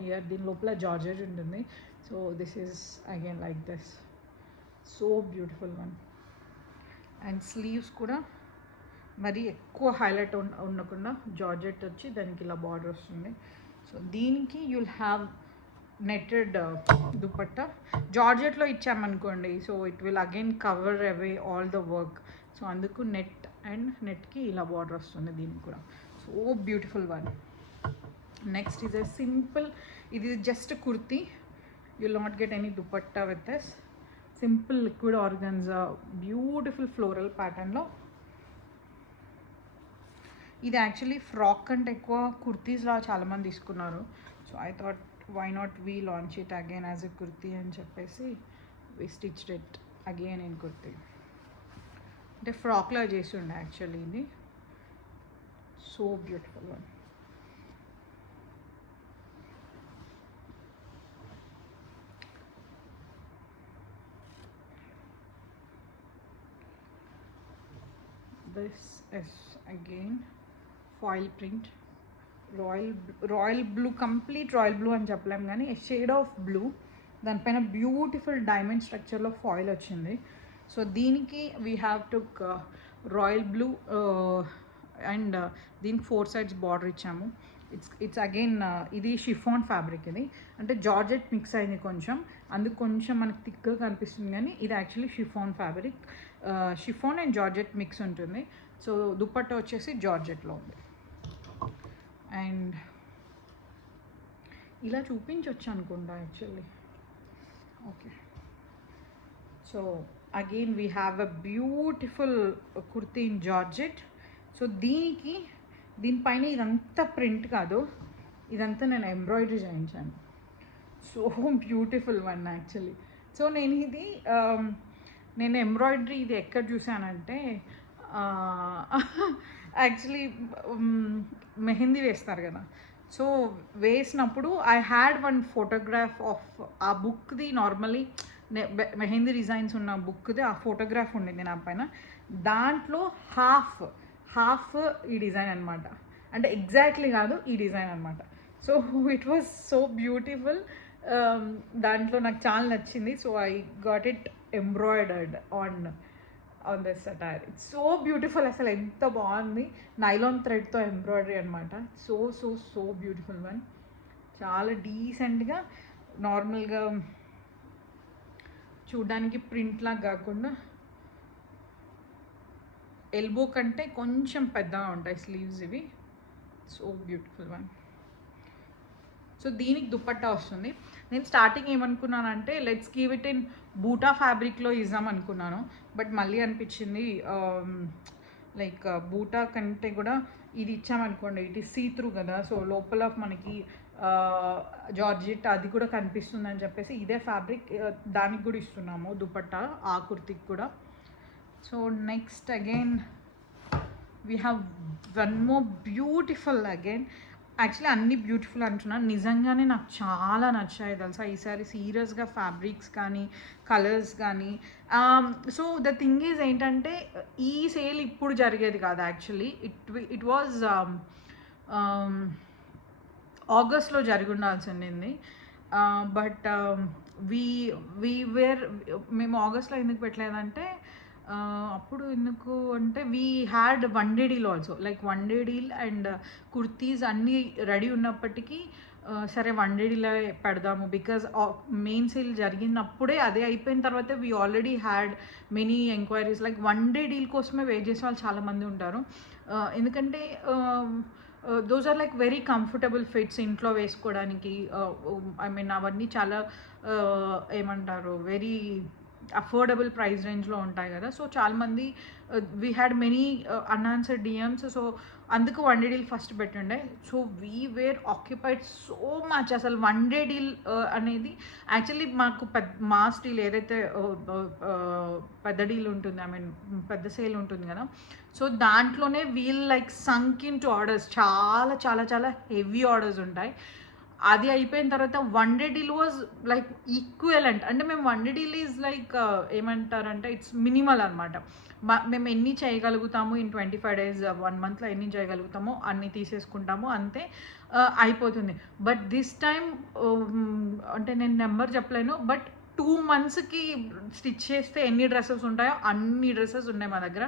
here. దీని లోపల జార్జెట్ ఉంటుంది. So this is again like this, so beautiful one. And sleeves కూడా మరి ఎక్కువ highlight ఉండకుండా georgette వచ్చి దానికి ఇలా బార్డర్ వస్తుంది. సో దీనికి యుల్ హ్యావ్ నెట్టెడ్ దుపట్టా. జార్జెట్లో ఇచ్చామనుకోండి so it will again cover away all the work. So అందుకు నెట్ అండ్ నెట్కి ఇలా బార్డర్ వస్తుంది దీనికి కూడా. So beautiful one. Next is a simple, ఇది just kurti, you will not get any dupatta with this. Simple liquid organza beautiful floral ప్యాటర్న్లో. ఇది actually frock కంటే ఎక్కువ కుర్తీస్లా చాలామంది తీసుకున్నారు. So I thought why not we launch it again as a kurti అని చెప్పేసి we stitched it again in kurti. అంటే ఫ్రాక్లా చేసి ఉండే యాక్చువల్లీ ఇది. So beautiful one. This is again foil print, royal blue, complete royal blue అని చెప్పలేం కానీ షేడ్ ఆఫ్ బ్లూ, దానిపైన బ్యూటిఫుల్ డైమండ్ స్ట్రక్చర్లో ఫాయిల్ వచ్చింది. సో దీనికి we have took royal blue and దీనికి 4 sides బార్డర్ ఇచ్చాము. ఇట్స్ అగైన్ ఇది షిఫాన్ ఫ్యాబ్రిక్. ఇది అంటే జార్జెట్ మిక్స్ అయింది కొంచెం, అందుకు కొంచెం మనకి థిక్గా కనిపిస్తుంది, కానీ ఇది actually chiffon fabric. Chiffon and georgette mix ఉంటుంది. సో దుపట్టా వచ్చేసి జార్జెట్లో ఉంది. అండ్ ఇలా చూపించవచ్చు అనుకుంటా actually. Okay, so again we have a beautiful kurti in georgette. So దీనిపైన ఇదంతా ప్రింట్ కాదు, ఇదంతా నేను ఎంబ్రాయిడరీ చేయించాను. So beautiful one actually. So నేను ఎంబ్రాయిడరీ ఇది ఎక్కడ చూసానంటే యాక్చువల్లీ మెహందీ వేస్తారు కదా, సో వేసినప్పుడు I had one photograph of ఆ బుక్ది. నార్మలీ మెహందీ డిజైన్స్ ఉన్న బుక్ది ఆ ఫోటోగ్రాఫ్ ఉండింది నా పైన. దాంట్లో హాఫ్ ఈ డిజైన్ అనమాట, అంటే ఎగ్జాక్ట్లీ కాదు ఈ డిజైన్ అనమాట. So it was so beautiful. దాంట్లో నాకు చాలా నచ్చింది. So I got it embroidered on this attire. It's so beautiful అసలు, ఎంత బాగుంది. నైలాన్ థ్రెడ్తో ఎంబ్రాయిడరీ అనమాట. So beautiful one. చాలా డీసెంట్గా నార్మల్గా చూడ్డానికి ప్రింట్లా కాకుండా ఎల్బో కంటే కొంచెం పెద్దగా ఉంటాయి స్లీవ్స్ ఇవి. So beautiful one. సో దీనికి దుపట్టా వస్తుంది. నేను స్టార్టింగ్ ఏమనుకున్నానంటే let's give it in buta ఫ్యాబ్రిక్లో ఇద్దాం అనుకున్నాను, బట్ మళ్ళీ అనిపించింది లైక్ బూటా కంటే కూడా ఇది ఇచ్చామనుకోండి ఇట్ ఈస్ సీ త్రూ కదా, సో లోపల మనకి జార్జెట్ అది కూడా కనిపిస్తుంది అని చెప్పేసి ఇదే ఫ్యాబ్రిక్ దానికి కూడా ఇస్తున్నాము దుపట్టా ఆ కుర్తికి కూడా. So next again we have one more beautiful again actually అన్నీ బ్యూటిఫుల్ అంటున్నాను. నిజంగానే నాకు చాలా నచ్చాయి తెలుసా ఈసారి సీరియస్‌గా ఫ్యాబ్రిక్స్ కానీ, కలర్స్ కానీ. సో, ద థింగ్ ఈజ్ ఏంటంటే ఈ సేల్ ఇప్పుడు జరిగేది కాదు యాక్చువల్లీ. ఇట్ వాజ్ ఆహ్, ఆగస్ట్‌లో జరిగుండాల్సుండింది. బట్ వీ వీ వేర్ మేము ఆగస్ట్‌లో ఎందుకు పెట్టలేదంటే అప్పుడు ఎందుకు అంటే we had one day deal also. Like one day deal and kurtis అన్నీ రెడీ ఉన్నప్పటికీ సరే వన్ డే డీలే పెడదాము. బికాజ్ మెయిన్ సేల్ జరిగినప్పుడే అదే అయిపోయిన తర్వాత we already had many enquiries. Like one day deal కోసమే వెయిట్ చేసే వాళ్ళు చాలామంది ఉంటారు. ఎందుకంటే those are like very comfortable fits ఇంట్లో వేసుకోవడానికి. ఐ మీన్ అవన్నీ చాలా ఏమంటారు వెరీ అఫోర్డబుల్ ప్రైస్ రేంజ్లో ఉంటాయి కదా. సో చాలామంది we had many unanswered DMs. So అందుకు వన్ డే డీల్ ఫస్ట్ పెట్టుండే. So we were occupied so much. అసలు వన్ డే డీల్ అనేది యాక్చువల్లీ మాకు మాస్ డీల్ ఏదైతే పెద్ద డీల్ ఉంటుంది, ఐ మీన్ పెద్ద సేల్ ఉంటుంది కదా. సో దాంట్లోనే we'll like sunk in to orders, చాలా చాలా చాలా హెవీ ఆర్డర్స్ ఉంటాయి. అది అయిపోయిన తర్వాత one day deal was like equivalent. అంటే మేము one day deal is like ఏమంటారంటే ఇట్స్ మినిమల్ అనమాట. మేము ఎన్ని చేయగలుగుతాము ఇన్ 25 days 1 monthలో ఎన్ని చేయగలుగుతామో అన్ని తీసేసుకుంటాము అంతే, అయిపోతుంది. బట్ దిస్ టైమ్ అంటే నేను నెంబర్ చెప్పలేను, బట్ 2 monthsకి స్టిచ్ చేస్తే ఎన్ని డ్రెస్సెస్ ఉంటాయో అన్ని డ్రెస్సెస్ ఉన్నాయి మా దగ్గర.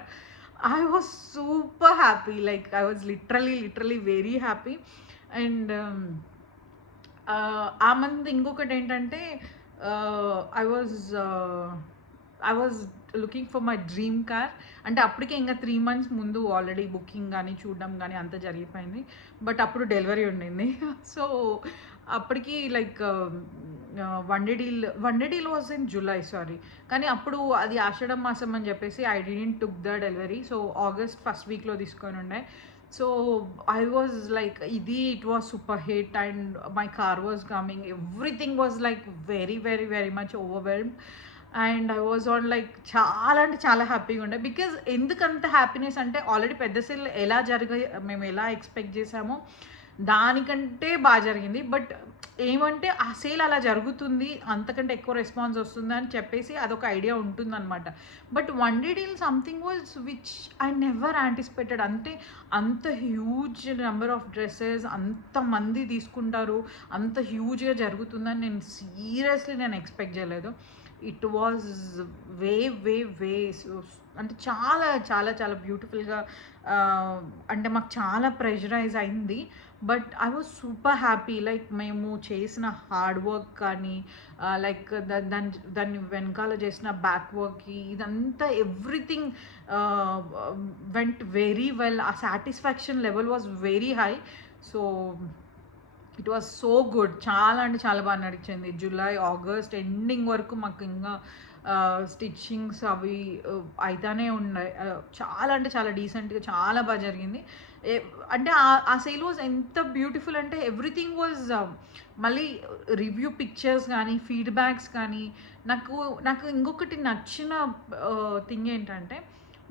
I was super happy. Like I was literally very happy. And ఆ మంత్ ఇంకొకటి ఏంటంటే I was looking for my dream car. అంటే అప్పటికే ఇంకా 3 months ముందు ఆల్రెడీ బుకింగ్ కానీ చూడడం కానీ అంతా జరిగిపోయింది. బట్ అప్పుడు డెలివరీ ఉండింది. సో అప్పటికి like one day deal was in July, sorry. కానీ అప్పుడు అది ఆషాఢం మాసం అని చెప్పేసి I didn't took the delivery. So August first వీక్లో తీసుకొని ఉండే. So I was like, it was super hit and my car was coming. Everything was like very much overwhelmed. And I was on like చాలా అంటే చాలా హ్యాపీగా ఉండే. Because ఎందుకంత happiness అంటే ఆల్రెడీ పెద్ద సేల్ ఎలా మేము ఎలా ఎక్స్పెక్ట్ చేసామో దానికంటే బాగా జరిగింది. బట్ ఏమంటే ఆ సేల్ అలా జరుగుతుంది, అంతకంటే ఎక్కువ రెస్పాన్స్ వస్తుంది అని చెప్పేసి అదొక ఐడియా ఉంటుందన్నమాట. But one day deal something was which I never anticipated. అంటే అంత హ్యూజ్ నెంబర్ ఆఫ్ డ్రెస్సెస్ అంతమంది తీసుకుంటారు, అంత హ్యూజ్గా జరుగుతుందని నేను ఎక్స్పెక్ట్ చేయలేదు. ఇట్ వాజ్ వే అంటే చాలా చాలా చాలా బ్యూటిఫుల్గా. అంటే మాకు చాలా ప్రెషరైజ్ అయింది. But I was super happy. Like మేము చేసిన హార్డ్ వర్క్ కానీ లైక్ దాన్ని వెనకాల చేసిన బ్యాక్ వర్క్కి ఇదంతా ఎవ్రీథింగ్ వెంట్ వెరీ వెల్. ఆ satisfaction level was very high. So it was so good. చాలా అంటే చాలా బాగా నడిచింది. జూలై ఆగస్ట్ ఎండింగ్ వరకు మాకు ఇంకా స్టిచ్చింగ్స్ అవి అయితేనే ఉన్నాయి. చాలా అంటే చాలా డీసెంట్గా చాలా బాగా జరిగింది. అంటే ఆ సేల్ వాజ్ ఎంత బ్యూటిఫుల్ అంటే ఎవ్రీథింగ్ వాజ్ మళ్ళీ రివ్యూ పిక్చర్స్ కానీ ఫీడ్బ్యాక్స్ కానీ. నాకు ఇంకొకటి నచ్చిన థింగ్ ఏంటంటే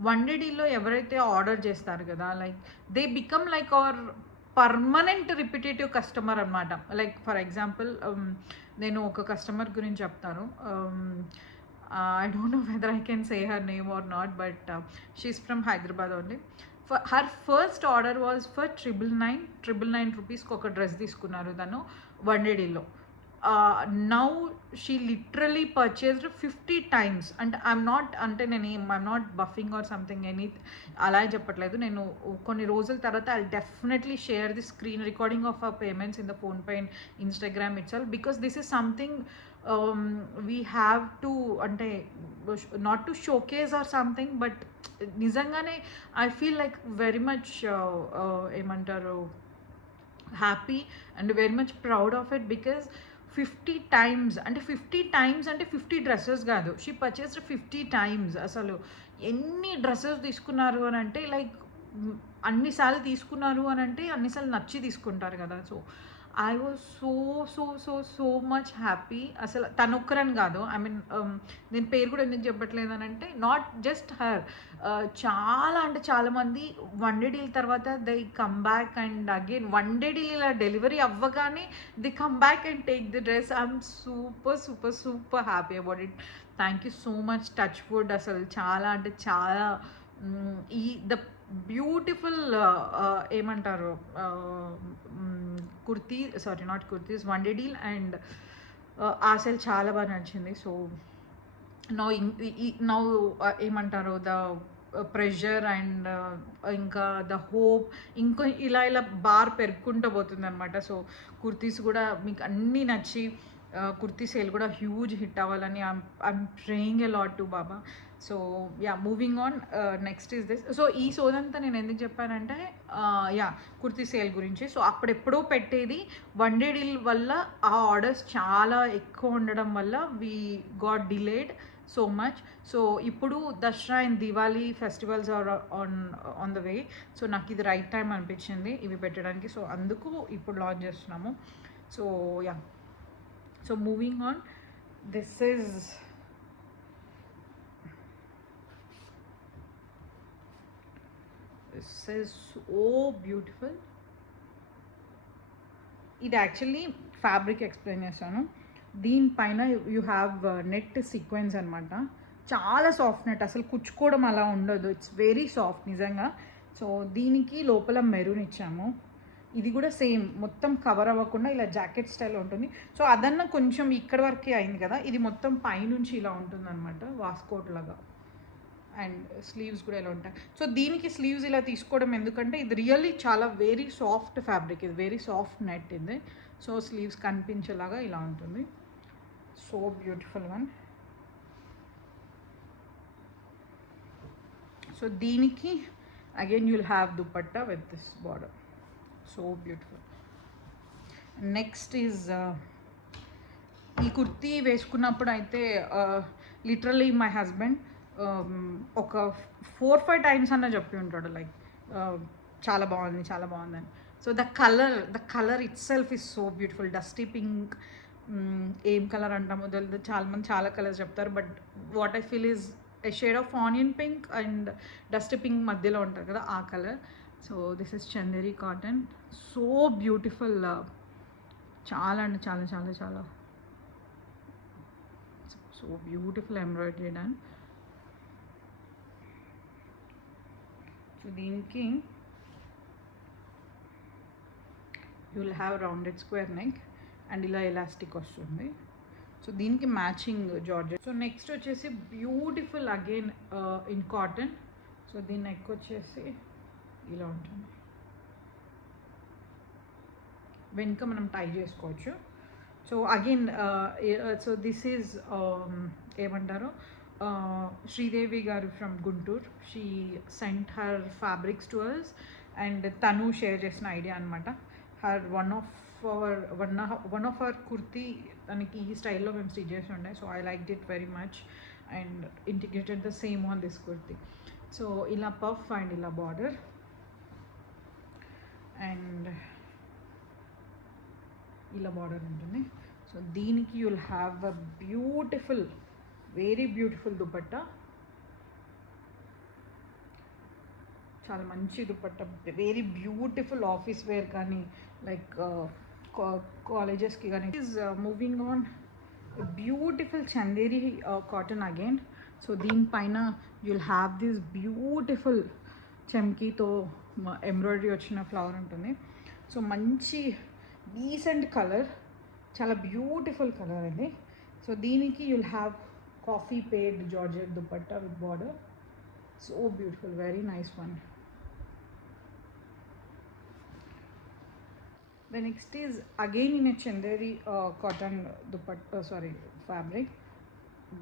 వన్ డే డీల్లో ఎవరైతే ఆర్డర్ చేస్తారు కదా, like they become like our permanent repetitive customer అనమాట. లైక్ ఫర్ ఎగ్జాంపుల్ నేను ఒక కస్టమర్ గురించి చెప్తాను. I don't know whether I can say her name or not, but she's from Hyderabad only. Her first order was for 999 రూపీస్కి ఒక dress తీసుకున్నారు తను one day డీల్లో. Now she literally purchased 50 times. అంటే I'm not buffing or something అలా చెప్పట్లేదు. నేను కొన్ని రోజుల తర్వాత I definitely share the screen recording of our payments in the PhonePe and Instagram itself. Because this is something we have to, అంటే not to showcase or something, but నిజంగానే I feel like very much ఏమంటారు happy and very much proud of it. Because 50 times అంటే 50 dresses కాదు, she purchased 50 times. అసలు ఎన్ని dresses తీసుకున్నారు అని అంటే లైక్ అన్నిసార్లు తీసుకున్నారు అని అంటే అన్నిసార్లు నచ్చి తీసుకుంటారు కదా. So I was so much happy. అసలు తనొక్కరని కాదు. ఐ మీన్ నేను పేరు కూడా ఎందుకు చెప్పట్లేదనంటే నాట్ జస్ట్ హర్. చాలా అంటే చాలామంది వన్ డే డీల్ తర్వాత they come back and again one day deal ఇలా డెలివరీ అవ్వగానే they come back and take the dress. I'm super happy about it. Thank you so much touch wood. అసలు చాలా అంటే చాలా ఈ ద బ్యూటిఫుల్ ఏమంటారు kurti, sorry not kurtis, one day deal and ఆ cell చాలా బాగా నచ్చింది. సో నౌ నౌ ఏమంటారు ద ప్రెషర్ అండ్ ఇంకా ద హోప్ ఇంకో ఇలా బార్ పెరుగుకుంటూ పోతుంది అనమాట. సో కుర్తీస్ కూడా మీకు అన్నీ నచ్చి కుర్తీ సేల్ కూడా హ్యూజ్ హిట్ అవ్వాలని I'm praying a lot to Baba. So yeah, moving on, next is this. So ఈ సోదంతా నేను ఎందుకు చెప్పానంటే యా, కుర్తీ సేల్ గురించి. సో అప్పుడెప్పుడో పెట్టేది వన్ డే డీల్ వల్ల ఆ ఆర్డర్స్ చాలా ఎక్కువ ఉండడం వల్ల we got delayed so much. So ఇప్పుడు Dussehra and Diwali festivals are on the way. So నాకు ఇది రైట్ టైం అనిపించింది ఇవి పెట్టడానికి. సో అందుకు ఇప్పుడు లాంచ్ చేస్తున్నాము. So yeah, so moving on, this is so beautiful. ఇది యాక్చువల్లీ ఫ్యాబ్రిక్ ఎక్స్ప్లెయిన్ చేస్తాను. దీనిపైన యూ హ్యావ్ నెట్ సీక్వెన్స్ అనమాట. చాలా సాఫ్ట్ నెట్, అసలు కుచ్చుకోవడం అలా ఉండదు. ఇట్స్ వెరీ సాఫ్ట్ నిజంగా. సో దీనికి లోపల మెరూన్ ఇచ్చాము. ఇది కూడా సేమ్ మొత్తం కవర్ అవ్వకుండా ఇలా జాకెట్ స్టైల్ ఉంటుంది. సో అదన్నా కొంచెం ఇక్కడ వరకే అయింది కదా, ఇది మొత్తం పైనుంచి ఇలా ఉంటుంది అనమాట, వాస్కోట్ లాగా. అండ్ స్లీవ్స్ కూడా ఇలా ఉంటాయి. సో దీనికి స్లీవ్స్ ఇలా తీసుకోవడం ఎందుకంటే ఇది రియల్లీ చాలా వెరీ సాఫ్ట్ ఫ్యాబ్రిక్, ఇది వెరీ సాఫ్ట్ నెట్ ఇది. సో స్లీవ్స్ కనిపించేలాగా ఇలా ఉంటుంది. So beautiful one. సో దీనికి again you'll have dupatta with this border. So beautiful. Next is ఈ కుర్తీ వేసుకున్నప్పుడు అయితే లిటరలీ మై హస్బెండ్ ఒక 4-5 టైమ్స్ అన్న చెప్పి ఉంటాడు లైక్ చాలా బాగుంది చాలా బాగుందని. So the colour itself is so beautiful. Dusty pink, ఏం కలర్ అంటామో తెలియదు, చాలామంది చాలా కలర్స్ చెప్తారు, but what I feel is a shade of onion pink and dusty pink మధ్యలో ఉంటుంది కదా ఆ colour. So this is Chanderi cotton. So beautiful, చాలా అంటే చాలా చాలా చాలా so beautiful embroidery done. So దీనికి you will have rounded square neck and ఇలా ఎలాస్టిక్ వస్తుంది. సో దీనికి మ్యాచింగ్ జార్జెట్. సో నెక్స్ట్ వచ్చేసి beautiful again in cotton. So దీని నెక్ వచ్చేసి ఇలా ఉంటుంది, వెనుక మనం టై చేసుకోవచ్చు. So again so this is ఏమంటారు Sridevi garu from Guntur. She sent her fabrics to us and తను షేర్ చేసిన ఐడియా అనమాట. Her one of our kurti తనకి ఈ స్టైల్లో మేము స్టిచ్ చేసి ఉండే. So I like it very much and integrated the same on this kurti. So ఇలా పఫ్ అండ్ ఇలా బార్డర్ అండ్ ఇలా బార్డర్ ఉంటుంది. సో దీనికి you'll have a beautiful, very beautiful dupatta. చాలా మంచి dupatta, very beautiful office wear కానీ లైక్ కాలేజెస్కి కానీ. Is moving on beautiful Chanderi cotton again. So దీనిపైన యుల్ హ్యావ్ దిస్ బ్యూటిఫుల్ చెమ్కీతో ఎంబ్రాయిడరీ వచ్చిన ఫ్లవర్ ఉంటుంది. సో మంచి డీసెంట్ కలర్, చాలా బ్యూటిఫుల్ కలర్ ఇది. సో దీనికి యుల్ హ్యావ్ కాఫీ పేడ్ georgette dupatta with border. So beautiful, very nice one. The next is again in a Chanderi cotton dupatta, sorry fabric.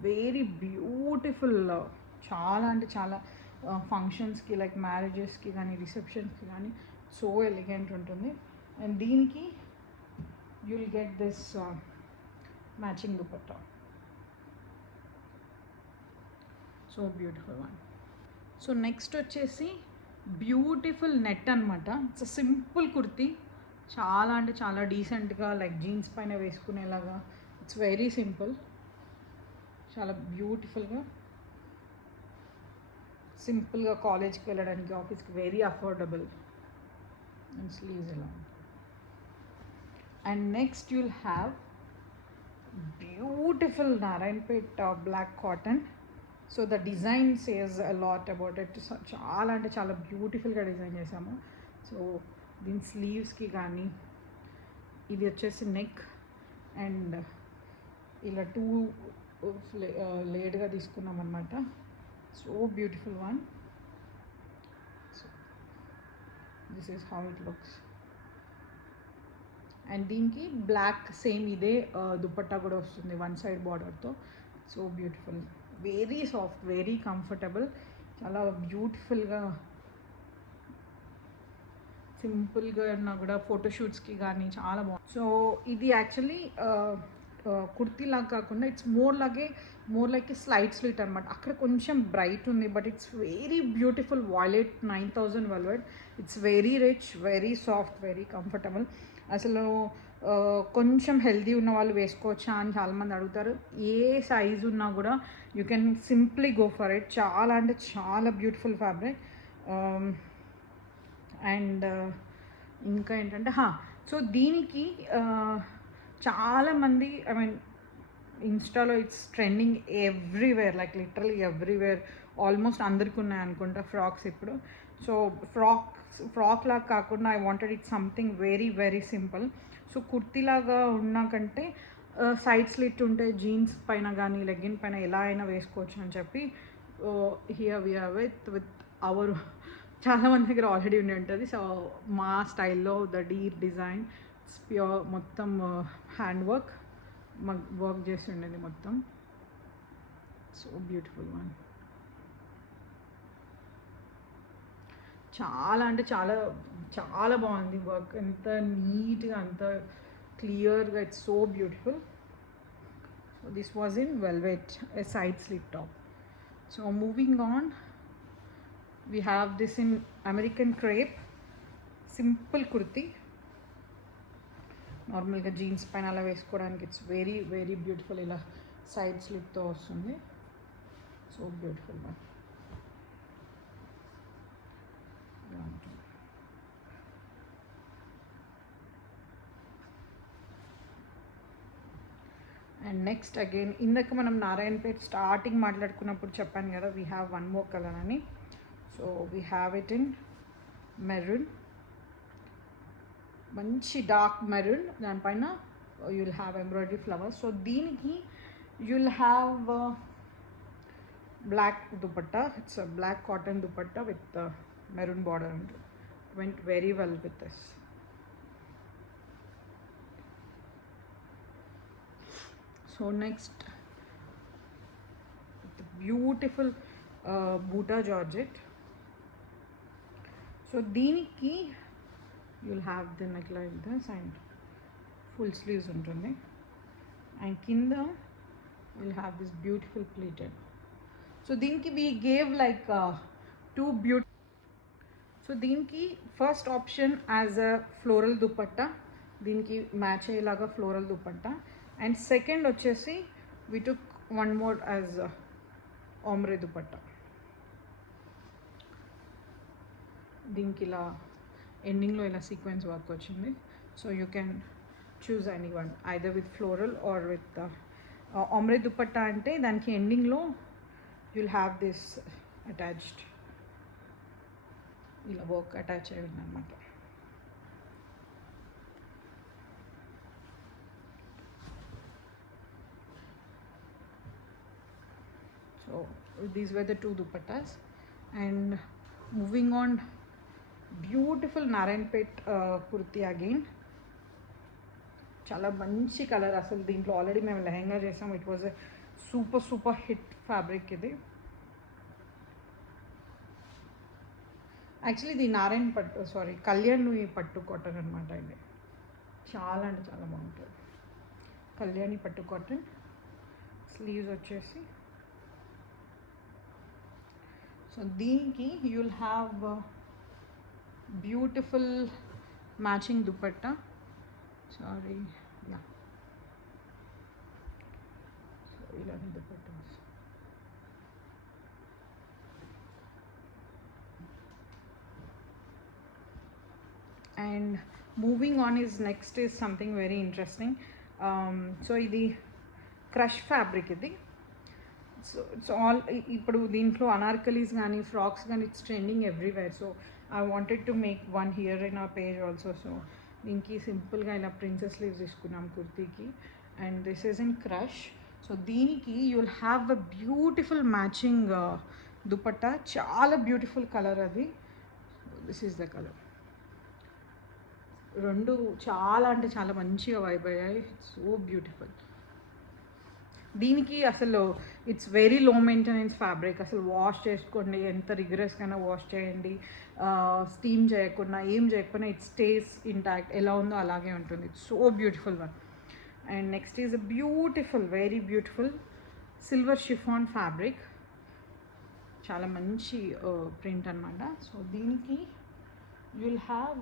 Very beautiful, చాలా అంటే చాలా ఫంక్షన్స్కి లైక్ మ్యారేజెస్కి కానీ రిసెప్షన్స్కి కానీ సో ఎలిగెంట్ ఉంటుంది. అండ్ దీనికి you will get this matching dupatta. So beautiful one. So next వచ్చేసి beautiful net అనమాట. ఇట్స్ సింపుల్ కుర్తీ, చాలా అంటే చాలా డీసెంట్గా లైక్ జీన్స్ పైన వేసుకునేలాగా. ఇట్స్ వెరీ సింపుల్, చాలా బ్యూటిఫుల్గా సింపుల్గా కాలేజ్కి వెళ్ళడానికి, ఆఫీస్కి వెరీ అఫోర్డబుల్. అండ్ స్లీవ్స్ ఎలా ఉంటాయి. And next you'll have beautiful Narayanpet black cotton. So the design says a lot about it. చాలా అంటే చాలా బ్యూటిఫుల్గా డిజైన్ చేసాము. సో దీని స్లీవ్స్కి కానీ, ఇది వచ్చేసి నెక్ అండ్ ఇలా టూ లేడ్గా తీసుకున్నాం అనమాట. So beautiful one. So this is how it looks. And దీనికి బ్లాక్ సేమ్ ఇదే దుపట్టా కూడా వస్తుంది వన్ సైడ్ బార్డర్తో. So beautiful, very soft, very comfortable, చాలా బ్యూటిఫుల్గా సింపుల్గా ఉన్నా కూడా ఫోటోషూట్స్కి కానీ చాలా బాగుంది. సో ఇది యాక్చువల్లీ కుర్తీలాగా కాకుండా it's more like A slide స్లీట్ అనమాట. అక్కడ కొంచెం బ్రైట్ ఉంది, but it's very beautiful violet 9000 velvet. It's very rich, very soft, very comfortable. అసలు కొంచెం హెల్దీ ఉన్న వాళ్ళు వేసుకోవచ్చా అని చాలామంది అడుగుతారు. ఏ సైజ్ ఉన్నా కూడా you can simply go for it. చాలా అంటే చాలా బ్యూటిఫుల్ ఫ్యాబ్రిక్. అండ్ ఇంకా ఏంటంటే సో దీనికి చాలామంది, ఐ మీన్ ఇన్స్టాలో it's trending everywhere, like literally everywhere. Almost అందరికి ఉన్నాయి అనుకుంటా ఫ్రాక్స్ ఇప్పుడు. సో ఫ్రాక్ లాగా కాకుండా I wanted it something very very simple. So కుర్తీలాగా ఉన్నా కంటే సైడ్ స్లిట్ ఉంటే జీన్స్ పైన కానీ లెగ్గిన్ పైన ఎలా అయినా వేసుకోవచ్చు అని చెప్పి here we are with our, చాలామంది దగ్గర ఆల్రెడీ ఉండి ఉంటుంది. సో మా స్టైల్లో ద డీర్ డిజైన్, ప్యూర్ మొత్తం హ్యాండ్ వర్క్ వర్క్ చేసి ఉండేది మొత్తం. So beautiful one. చాలా అంటే చాలా చాలా బాగుంది వర్క్, ఎంత నీట్గా, అంత క్లియర్గా. It's so beautiful. So this was in velvet, a side slit top. So moving on, we have this in American crepe, simple kurti. నార్మల్గా జీన్స్ పైన అలా వేసుకోవడానికి ఇట్స్ వెరీ వెరీ బ్యూటిఫుల్. ఇలా సైడ్ స్లిప్తో వస్తుంది. So beautiful one. And next again ఇందాక మనం Narayanpet starting మాట్లాడుకున్నప్పుడు చెప్పాను కదా, we have one more colour అని. So we have it in maroon, మంచి డార్క్ మెరూన్. దానిపైన you'll have embroidery flowers. So దీనికి you'll have black dupatta. It's black cotton dupatta with maroon border and went very well with this. So next beautiful buta georgette. So దీనికి you'll have the neck like this and full sleeves ఉంటుంది. And కింద you'll have this beautiful pleated. So దీనికి we gave like two so దీనికి first option as a floral dupatta, దీనికి match అయ్యేలాగా floral dupatta. And second వచ్చేసి we took one more as ombre dupatta. దీనికి ఇలా ఎండింగ్లో ఇలా సీక్వెన్స్ వర్క్ వచ్చింది. So you can choose any one, either with floral or with ombre dupatta. అంటే దానికి ఎండింగ్లో యుల్ హ్యావ్ దిస్ అటాచ్డ్, ఇలా వర్క్ అటాచ్ అయి ఉందన్నమాట. So these were the two dupattas. And moving on, beautiful Narayanpet kurti again. చాలా మంచి colour. అసలు దీంట్లో ఆల్రెడీ మేము లెహంగా చేసాం. It was a super hit fabric ఇది. యాక్చువల్లీ ఇది కళ్యాణి పట్టు కాటన్ అనమాట. ఇది చాలా అంటే చాలా బాగుంటుంది. కళ్యాణి పట్టు కాటన్. స్లీవ్స్ వచ్చేసి సో దీనికి you'll have beautiful matching dupatta. Sorry, yeah, ఇలాంటి dupatta. And moving on is next is something very interesting. So ఇది క్రష్ ఫ్యాబ్రిక్ ఇది. సో ఇట్స్ ఆల్, ఇప్పుడు దీంట్లో అనార్కలీస్ కానీ ఫ్రాక్స్ కానీ it's trending everywhere. So I wanted to make one here in a page also. So దీనికి సింపుల్గా ఇలా princess sleeves తీసుకున్నాం కుర్తీకి. And this is in crush. So దీనికి you will have a beautiful matching dupatta. చాలా బ్యూటిఫుల్ కలర్ అది. This is the colour. రెండు చాలా అంటే చాలా మంచిగా వైబ్ అయ్యాయి. So beautiful. దీనికి అసలు it's very low maintenance fabric. అసలు వాష్ చేసుకోండి, ఎంత రిగరస్గానే వాష్ చేయండి, స్టీమ్ చేయకుండా ఏం చేయకపోయినా ఇట్ స్టేస్ ఇంటాక్ట్. ఎలా ఉందో అలాగే ఉంటుంది. It's so beautiful one. And next is a beautiful, very beautiful silver chiffon fabric. చాలా మంచి ప్రింట్ అనమాట. సో దీనికి you will have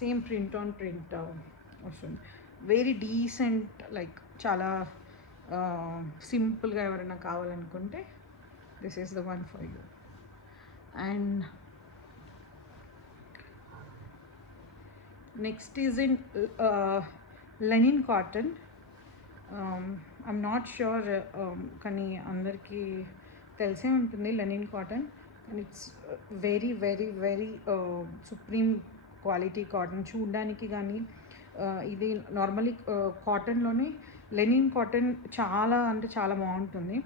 same print on print వస్తుంది. వెరీ డీసెంట్, లైక్ చాలా సింపుల్గా ఎవరైనా కావాలనుకుంటే this is the one for you. And next is in linen cotton. I'm not sure, కానీ అందరికీ తెలిసే ఉంటుంది linen cotton. And it's very very very supreme quality cotton. చూడడానికి కానీ ఇది నార్మలీ కాటన్లోనే లెనిన్ కాటన్ చాలా అంటే చాలా బాగుంటుంది.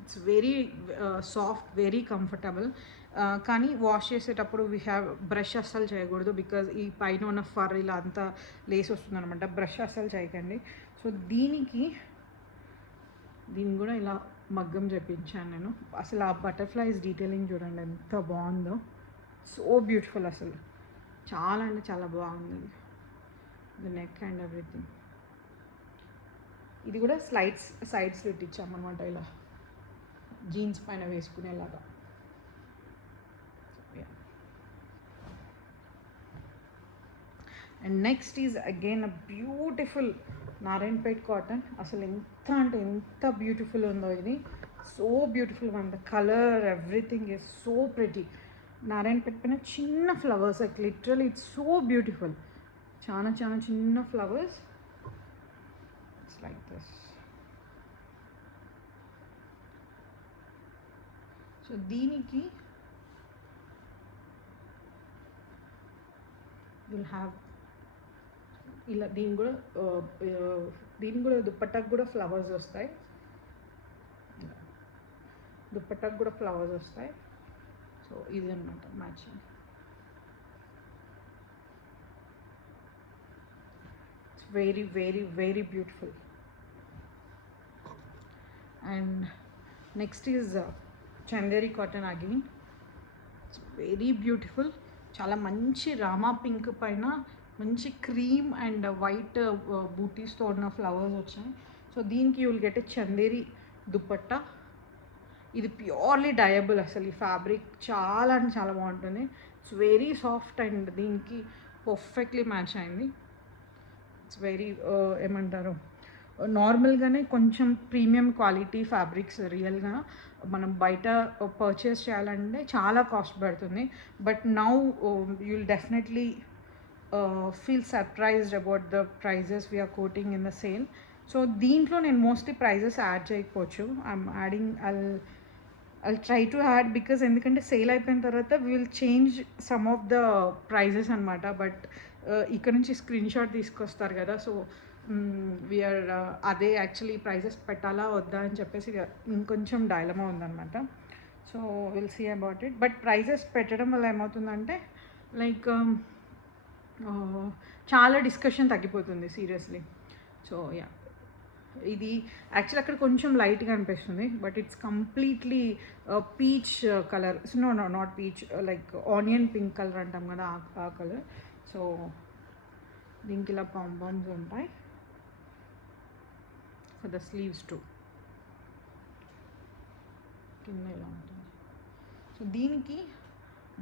It's very soft, very comfortable. కానీ వాష్ చేసేటప్పుడు వీ హ్యావ్ బ్రష్ అస్సలు చేయకూడదు, బికాజ్ ఈ పైన ఉన్న ఫర్ ఇలా అంతా లేస్ వస్తుంది అనమాట. బ్రష్ అస్సలు చేయకండి. సో దీనికి దీన్ని కూడా ఇలా మగ్గం చేపించాను నేను. అసలు ఆ బటర్ఫ్లైస్ డీటెయిలింగ్ చూడండి ఎంత బాగుందో. సో బ్యూటిఫుల్, అసలు చాలా అంటే చాలా బాగుంది. The neck and everything. ఇది కూడా సైడ్స్ పెట్టించామన్నమాట, ఇలా జీన్స్ పైన వేసుకునేలాగా. And next is again a beautiful Narayanpet cotton. అసలు ఎంత అంటే ఎంత బ్యూటిఫుల్ ఉందో ఇది. So beautiful one. The colour everything is so pretty. Narayanpet పైన చిన్న flowers, like literally it's so beautiful. చాలా చాలా చిన్న flowers. It's like this. So దీనికి విల్ హ్యావ్ ఇలా దీనికి కూడా దుప్పట్టాకు కూడా ఫ్లవర్స్ వస్తాయి. దుప్పట్టాకు కూడా ఫ్లవర్స్ వస్తాయి. సో ఇది అనమాట matching. It's very very very beautiful. And next is Chanderi cotton again. It's very beautiful. చాలా మంచి రామా పింక్ పైన మంచి క్రీమ్ అండ్ వైట్ బూటీస్తో ఉన్న ఫ్లవర్స్ వచ్చాయి. సో దీనికి you will get a Chanderi dupatta. ఇది ప్యూర్లీ డయబుల్. అసలు ఈ ఫ్యాబ్రిక్ చాలా అంటే చాలా బాగుంటుంది. ఇట్స్ వెరీ సాఫ్ట్ అండ్ దీనికి పర్ఫెక్ట్లీ మ్యాచ్ అయింది. ఇట్స్ వెరీ ఏమంటారు, నార్మల్గానే కొంచెం ప్రీమియం క్వాలిటీ ఫ్యాబ్రిక్స్ రియల్గా మనం బయట పర్చేస్ చేయాలంటే చాలా కాస్ట్ పడుతుంది. But now you will definitely feel surprised about the prices we're quoting in the sale. So దీంట్లో నేను మోస్ట్లీ ప్రైజెస్ యాడ్ చేయకపోవచ్చు. I'm adding, I'll try to add, because ఎందుకంటే సేల్ అయిపోయిన తర్వాత we will change some of the prices అనమాట. But ఇక్కడ నుంచి screenshot తీసుకొస్తారు కదా. సో వీఆర్ అదే యాక్చువల్లీ ప్రైజెస్ పెట్టాలా వద్దా అని చెప్పేసి ఇంకొంచెం డైలమా ఉందన్నమాట. So will see about it. But prices పెట్టడం వల్ల ఏమవుతుందంటే లైక్ చాలా డిస్కషన్ తగ్గిపోతుంది సీరియస్లీ. సో యా, ఇది యాక్చువల్ అక్కడ కొంచెం లైట్గా అనిపిస్తుంది, but it's completely peach colour. No not peach, like onion pink colour అంటాం కదా, ఆ కలర్. సో దీనికి ఇలా పాంపామ్స్ ఉంటాయి ఫర్ ద స్లీవ్స్ టు, కింద ఇలా ఉంటుంది. సో దీనికి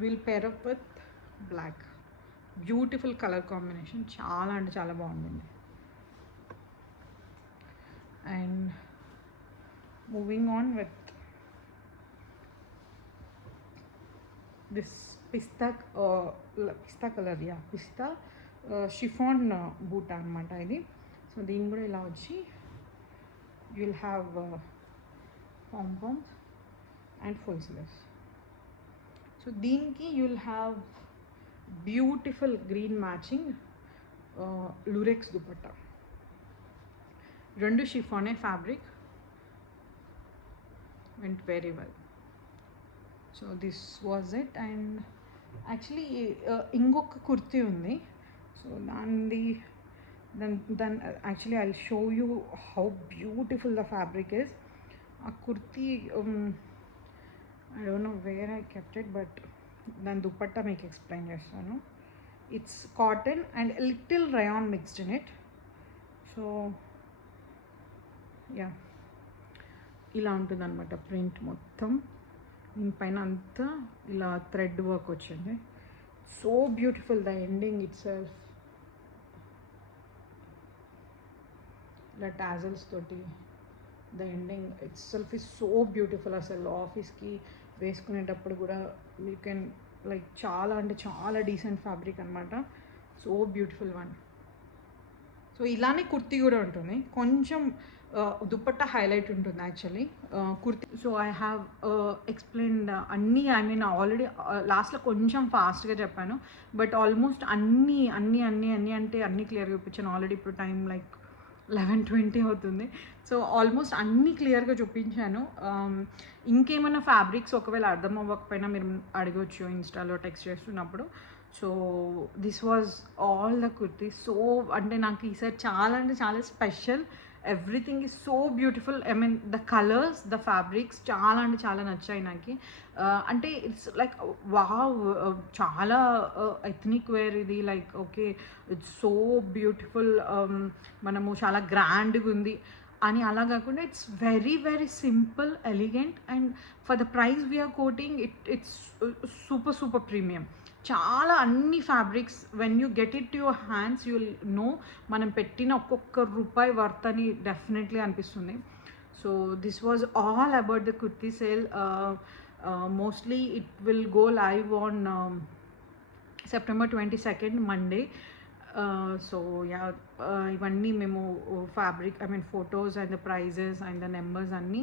will pair up with black. Beautiful colour combination, చాలా అంటే చాలా బాగుందండి. And moving on with this pista colour, pista chiffon buta అనమాట ఇది. సో దీని కూడా ఇలా వచ్చి you will have pompons and full sleeves. So దీనికి you will have beautiful green matching lurex dupatta. రెండు షిఫానే fabric, went very well. So this was it. And actually ఇంకొక కుర్తీ ఉంది. సో దాని actually I will show you how beautiful the fabric is. ఆ kurti I don't know where I kept it, but దాని దుపట్టా మీకు explain చేస్తాను. It's cotton and little rayon mixed in it. So yeah, ఇలా ఉంటుంది అనమాట ప్రింట్ మొత్తం. దీనిపైన అంతా ఇలా థ్రెడ్ వర్క్ వచ్చింది. So beautiful, the ending itself ఇలా టాజల్స్ తోటి the ending itself is so beautiful. అసలు ఆఫీస్కి వేసుకునేటప్పుడు కూడా యూ కెన్ లైక్ చాలా అంటే చాలా డీసెంట్ ఫ్యాబ్రిక్ అనమాట. So beautiful one. సో ఇలానే కుర్తీ కూడా ఉంటుంది, కొంచెం దుపట్టా హైలైట్ ఉంటుంది actually kurti. So I have explained అన్నీ, ఐ మీన్ ఆల్రెడీ లాస్ట్లో కొంచెం ఫాస్ట్గా చెప్పాను, బట్ ఆల్మోస్ట్ అన్నీ అంటే అన్నీ క్లియర్గా చూపించాను ఆల్రెడీ. ఇప్పుడు టైం లైక్ 11:20 అవుతుంది. సో ఆల్మోస్ట్ అన్నీ క్లియర్గా చూపించాను. ఇంకేమైనా ఫ్యాబ్రిక్స్ ఒకవేళ అర్థం అవ్వకపోయినా మీరు అడగవచ్చు ఇన్స్టాలో టెక్స్ట్ చేస్తున్నప్పుడు. So this was all the kurti. So అంటే నాకు ఈసారి చాలా అంటే చాలా special. Everything is so beautiful. I mean the colours, the fabrics చాలా అంటే చాలా నచ్చాయి నాకు. అంటే ఇట్స్ లైక్ వావ్, చాలా ఎథ్నిక్ వేర్ ఇది. Like okay, it's so beautiful, మనము చాలా గ్రాండ్గా ఉంది అని అలా కాకుండా it's very very simple, elegant. And for the price we're quoting it's super premium. చాలా అన్ని fabrics when you get it to your hands you will know మనం పెట్టిన ఒక్కొక్క రూపాయి వర్త్ అని డెఫినెట్లీ అనిపిస్తుంది. So this was all about the kurti sale. Mostly it will go live on September 22nd, Monday. So yeah, ఇవన్నీ మేము fabric, I mean photos and the prices and the numbers అన్నీ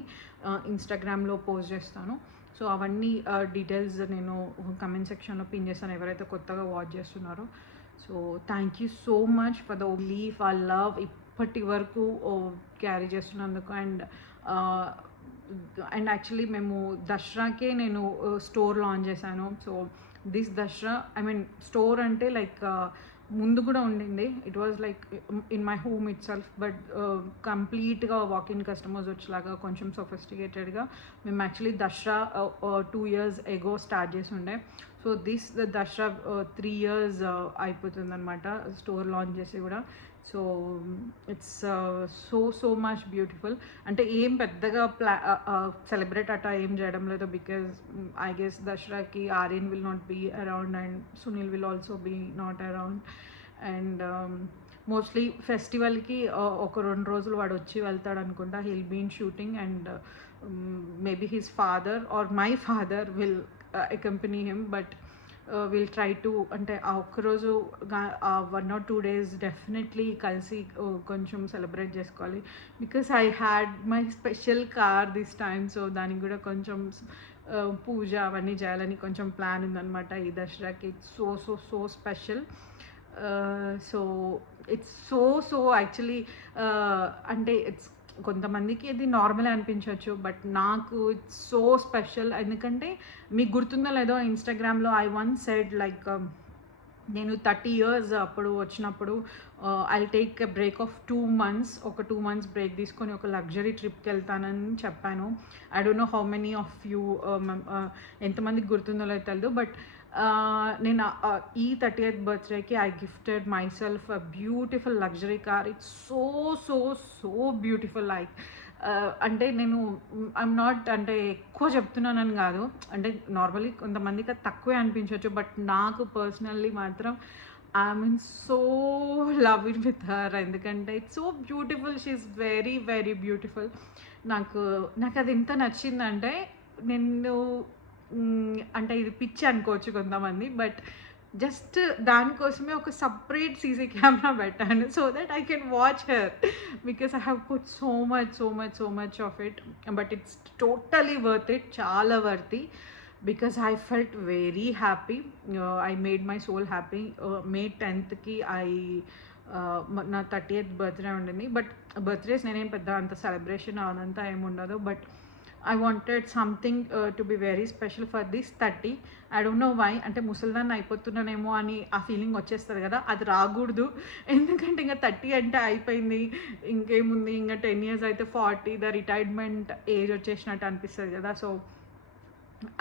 ఇన్స్టాగ్రామ్లో పోస్ట్ చేస్తాను. So అవన్నీ details నేను comment సెక్షన్లో pin చేస్తాను ఎవరైతే కొత్తగా వాచ్ చేస్తున్నారో. So thank you so much for the belief, ఆ లవ్ ఇప్పటి వరకు క్యారీ చేస్తున్నందుకు. అండ్ యాక్చువల్లీ మేము దసరాకే నేను స్టోర్ లాంచ్ చేశాను. So this Dasara, I mean store అంటే లైక్ ముందు కూడా ఉండింది, it was like in my home it self, but కంప్లీట్గా వాక్-ఇన్ కస్టమర్స్ వచ్చేలాగా కొంచెం సొఫిస్టికేటెడ్గా మేము యాక్చువల్లీ దసరా 2 years ఎగో స్టార్ట్ చేసి ఉండే. సో ద దసరా 3 years అయిపోతుంది అనమాట స్టోర్ లాంచ్ చేసి కూడా. So it's so much beautiful. అంటే ఏం పెద్దగా సెలబ్రేట్ అట్లా ఏం చేయడం లేదు, బికాజ్ ఐ గెస్ దసరాకి Aryan will not be around and Sunil will also be not around. And mostly ఫెస్టివల్కి ఒక 2 రోజులు వాడు వచ్చి వెళ్తాడు అనుకుంటా. He'll be in shooting and maybe his father or my father will accompany him. But will try to, అంటే ఆ ఒక్కరోజు 1 or 2 days డెఫినెట్లీ కలిసి కొంచెం సెలబ్రేట్ చేసుకోవాలి, because I had my special car this time. So దానికి కూడా కొంచెం పూజ అవన్నీ చేయాలని కొంచెం ప్లాన్ ఉందన్నమాట ఈ దసరాకి. It's so special. So it's so actually అంటే ఇట్స్ కొంతమందికి ఇది నార్మల్ అనిపించవచ్చు, బట్ నాకు ఇట్స్ సో స్పెషల్. ఎందుకంటే మీకు గుర్తుందో లేదో ఇన్స్టాగ్రామ్లో ఐ వన్స్ సెడ్ లైక్ నేను 30 years అప్పుడు వచ్చినప్పుడు I take a break of 2 months, ఒక 2 months బ్రేక్ తీసుకొని ఒక లగ్జరీ ట్రిప్కి వెళ్తానని చెప్పాను. I don't know how many of you ఎంతమందికి గుర్తుందో లేదో తెలియదు, బట్ నేను ఈ 30th birthday I gifted my self a beautiful luxury car. It's so beautiful. Like అంటే నేను ఐఎమ్ నాట్ అంటే ఎక్కువ చెప్తున్నానని కాదు, అంటే నార్మల్లీ కొంతమందికి అది తక్కువే అనిపించవచ్చు, బట్ నాకు పర్సనల్లీ మాత్రం I'm in so love it with her. ఎందుకంటే it's so beautiful. She is very very beautiful. నాకు నాకు అది ఎంత నచ్చిందంటే, నేను అంటే ఇది పిచ్చి అనుకోవచ్చు కొంతమంది, బట్ జస్ట్ దానికోసమే ఒక సపరేట్ సీసీ కెమెరా పెట్టాను so that I can watch her, because I have put so much so much so much of it. But it's totally worth it, చాలా worthy, because I felt very happy. I made my soul happy. May 10th నా 30th birthday ఉండింది. But birthdays నేనేం పెద్ద అంత celebration అదంతా ఏమి ఉండదు. But I wanted something to be very special for this 30. I don't know why, అంటే ముసల్దాన్ని అయిపోతున్నానేమో అని ఆ ఫీలింగ్ వచ్చేస్తుంది కదా, అది రాకూడదు. ఎందుకంటే ఇంకా 30 అంటే అయిపోయింది, ఇంకేముంది, ఇంకా 10 years అయితే 40, ద రిటైర్మెంట్ ఏజ్ వచ్చేసినట్టు అనిపిస్తుంది కదా. సో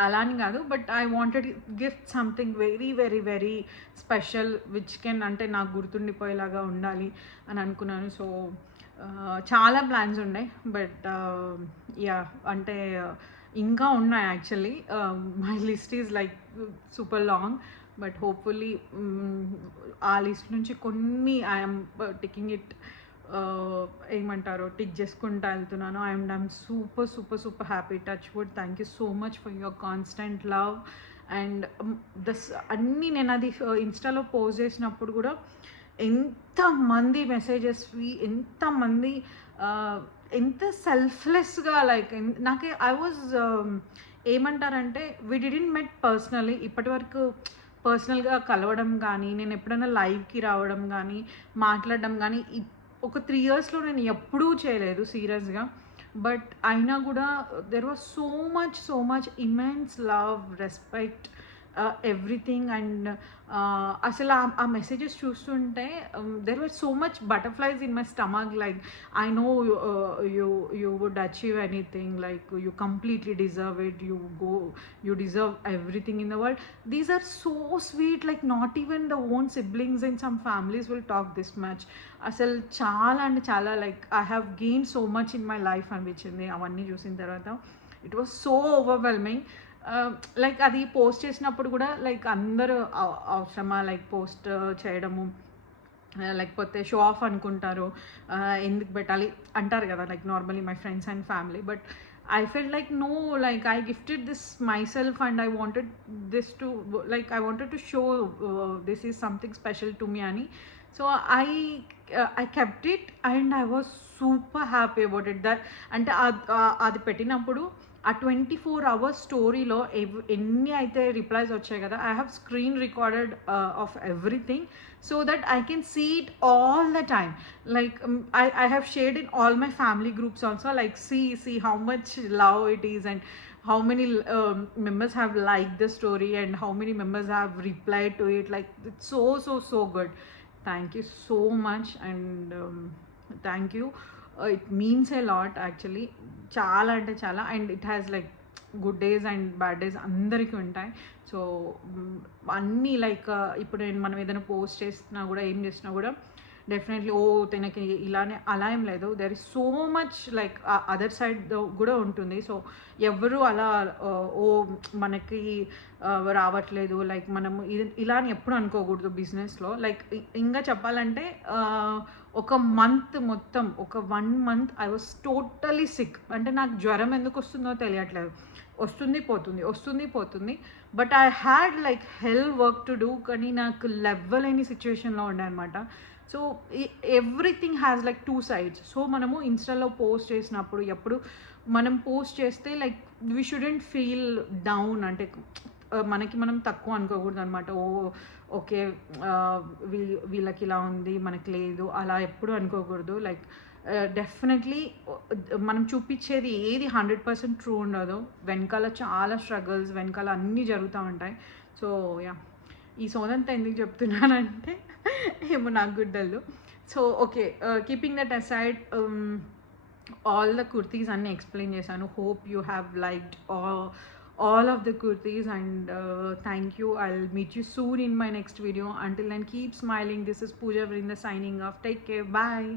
అలా అని కాదు, but I wanted gift something very very very special which can, అంటే నాకు గుర్తుండిపోయేలాగా ఉండాలి అని అనుకున్నాను. సో చాలా ప్లాన్స్ ఉన్నాయి, బట్ యా అంటే ఇంకా ఉన్నాయి actually. My list is like super long, but hopefully ఆ లిస్ట్ నుంచి కొన్ని ఐఎమ్ టికింగ్ ఇట్, ఏమంటారు, టిక్ చేసుకుంటూ వెళ్తున్నాను. I'm super super super happy. Touch wood. Thank you so much for your constant love and అన్నీ. నేను అది ఇన్స్టాలో పోస్ట్ చేసినప్పుడు కూడా ఎంతమంది మెసేజెస్వి, ఎంతమంది ఎంత సెల్ఫ్లెస్గా, లైక్ నాకే ఐ వాజ్ ఏమంటారంటే, వీ డిడెంట్ మెట్ పర్సనలీ. ఇప్పటి వరకు పర్సనల్గా కలవడం కానీ, నేను ఎప్పుడైనా లైవ్కి రావడం కానీ, మాట్లాడడం కానీ ఒక 3 yearsలో నేను ఎప్పుడూ చేయలేదు సీరియస్గా. బట్ అయినా కూడా there was so much immense love, respect, everything. And అసలు ఆ మెసేజెస్ చూస్తుంటే there was so much butterflies in my stomach, like I know you would achieve anything, like you completely deserve it, you deserve everything in the world. These are so sweet, like not even the own siblings in some families will talk this much. అసలు చాలా అంటే చాలా, like I have gain so much in my life అనిపించింది అవన్నీ చూసిన తర్వాత. It was so overwhelming. Like అది post చేసినప్పుడు కూడా లైక్ అందరూ అవసరమా లైక్ పోస్ట్ చేయడము, లేకపోతే షో ఆఫ్ అనుకుంటారు, ఎందుకు పెట్టాలి అంటారు కదా, like normally my friends and family. But I felt like no, like I gifted this myself and I wanted this to, like I wanted to show this is something special to me ani. So I kept it and I was super happy about it. That అంటే అది పెట్టినప్పుడు ఆ 24 hours స్టోరీలో ఎన్ని అయితే replies వచ్చాయి కదా, I have screen recorded of everything so that I can see it all the time. Like I have shared in all my family groups also, like see how much love it is and how many members have liked the story and how many members have replied to it. Like it's so good. Thank you so much and thank you. It means a lot actually, చాలా అంటే చాలా. And it has like good days and bad days అందరికీ ఉంటాయి. So అన్నీ like ఇప్పుడు మనం ఏదైనా post చేసినా కూడా, ఏం చేసినా కూడా డెఫినెట్లీ తనకి ఇలానే అలా ఏం లేదు. There is so much like other side కూడా ఉంటుంది. సో ఎవరు అలా మనకి రావట్లేదు, లైక్ మనము ఇలా అని ఎప్పుడు అనుకోకూడదు బిజినెస్లో. లైక్ ఇంకా చెప్పాలంటే ఒక మంత్ మొత్తం, ఒక 1 month I was totally sick. అంటే నాకు జ్వరం ఎందుకు వస్తుందో తెలియట్లేదు, వస్తుంది పోతుంది. But I had like hell work to do, కానీ నాకు లెవ్వలేని సిచ్యువేషన్లో ఉండే అనమాట. So everything has like 2 sides. So మనము ఇన్స్టాలో పోస్ట్ చేసినప్పుడు ఎప్పుడు మనం పోస్ట్ చేస్తే like we shouldn't feel down, అంటే మనకి మనం తక్కువ అనుకోకూడదు అనమాట. ఓకే వీళ్ళకి ఇలా ఉంది మనకి లేదు, అలా ఎప్పుడు అనుకోకూడదు. లైక్ డెఫినెట్లీ మనం చూపించేది ఏది 100% ట్రూ ఉండదు, వెనకాల చాలా స్ట్రగుల్స్, వెనకాల అన్నీ జరుగుతూ ఉంటాయి. సో యా, ఈ సోదంతా ఎందుకు చెప్తున్నానంటే ఏమో నాకు గుడ్డలు. So okay, keeping that aside, all the kurtis అన్నీ ఎక్స్ప్లెయిన్ చేశాను. Hope you have liked all of the kurtis and thank you. I'll meet you soon in my next video. Until then, keep smiling. This is Pooja Vrinda signing off. Take care. Bye.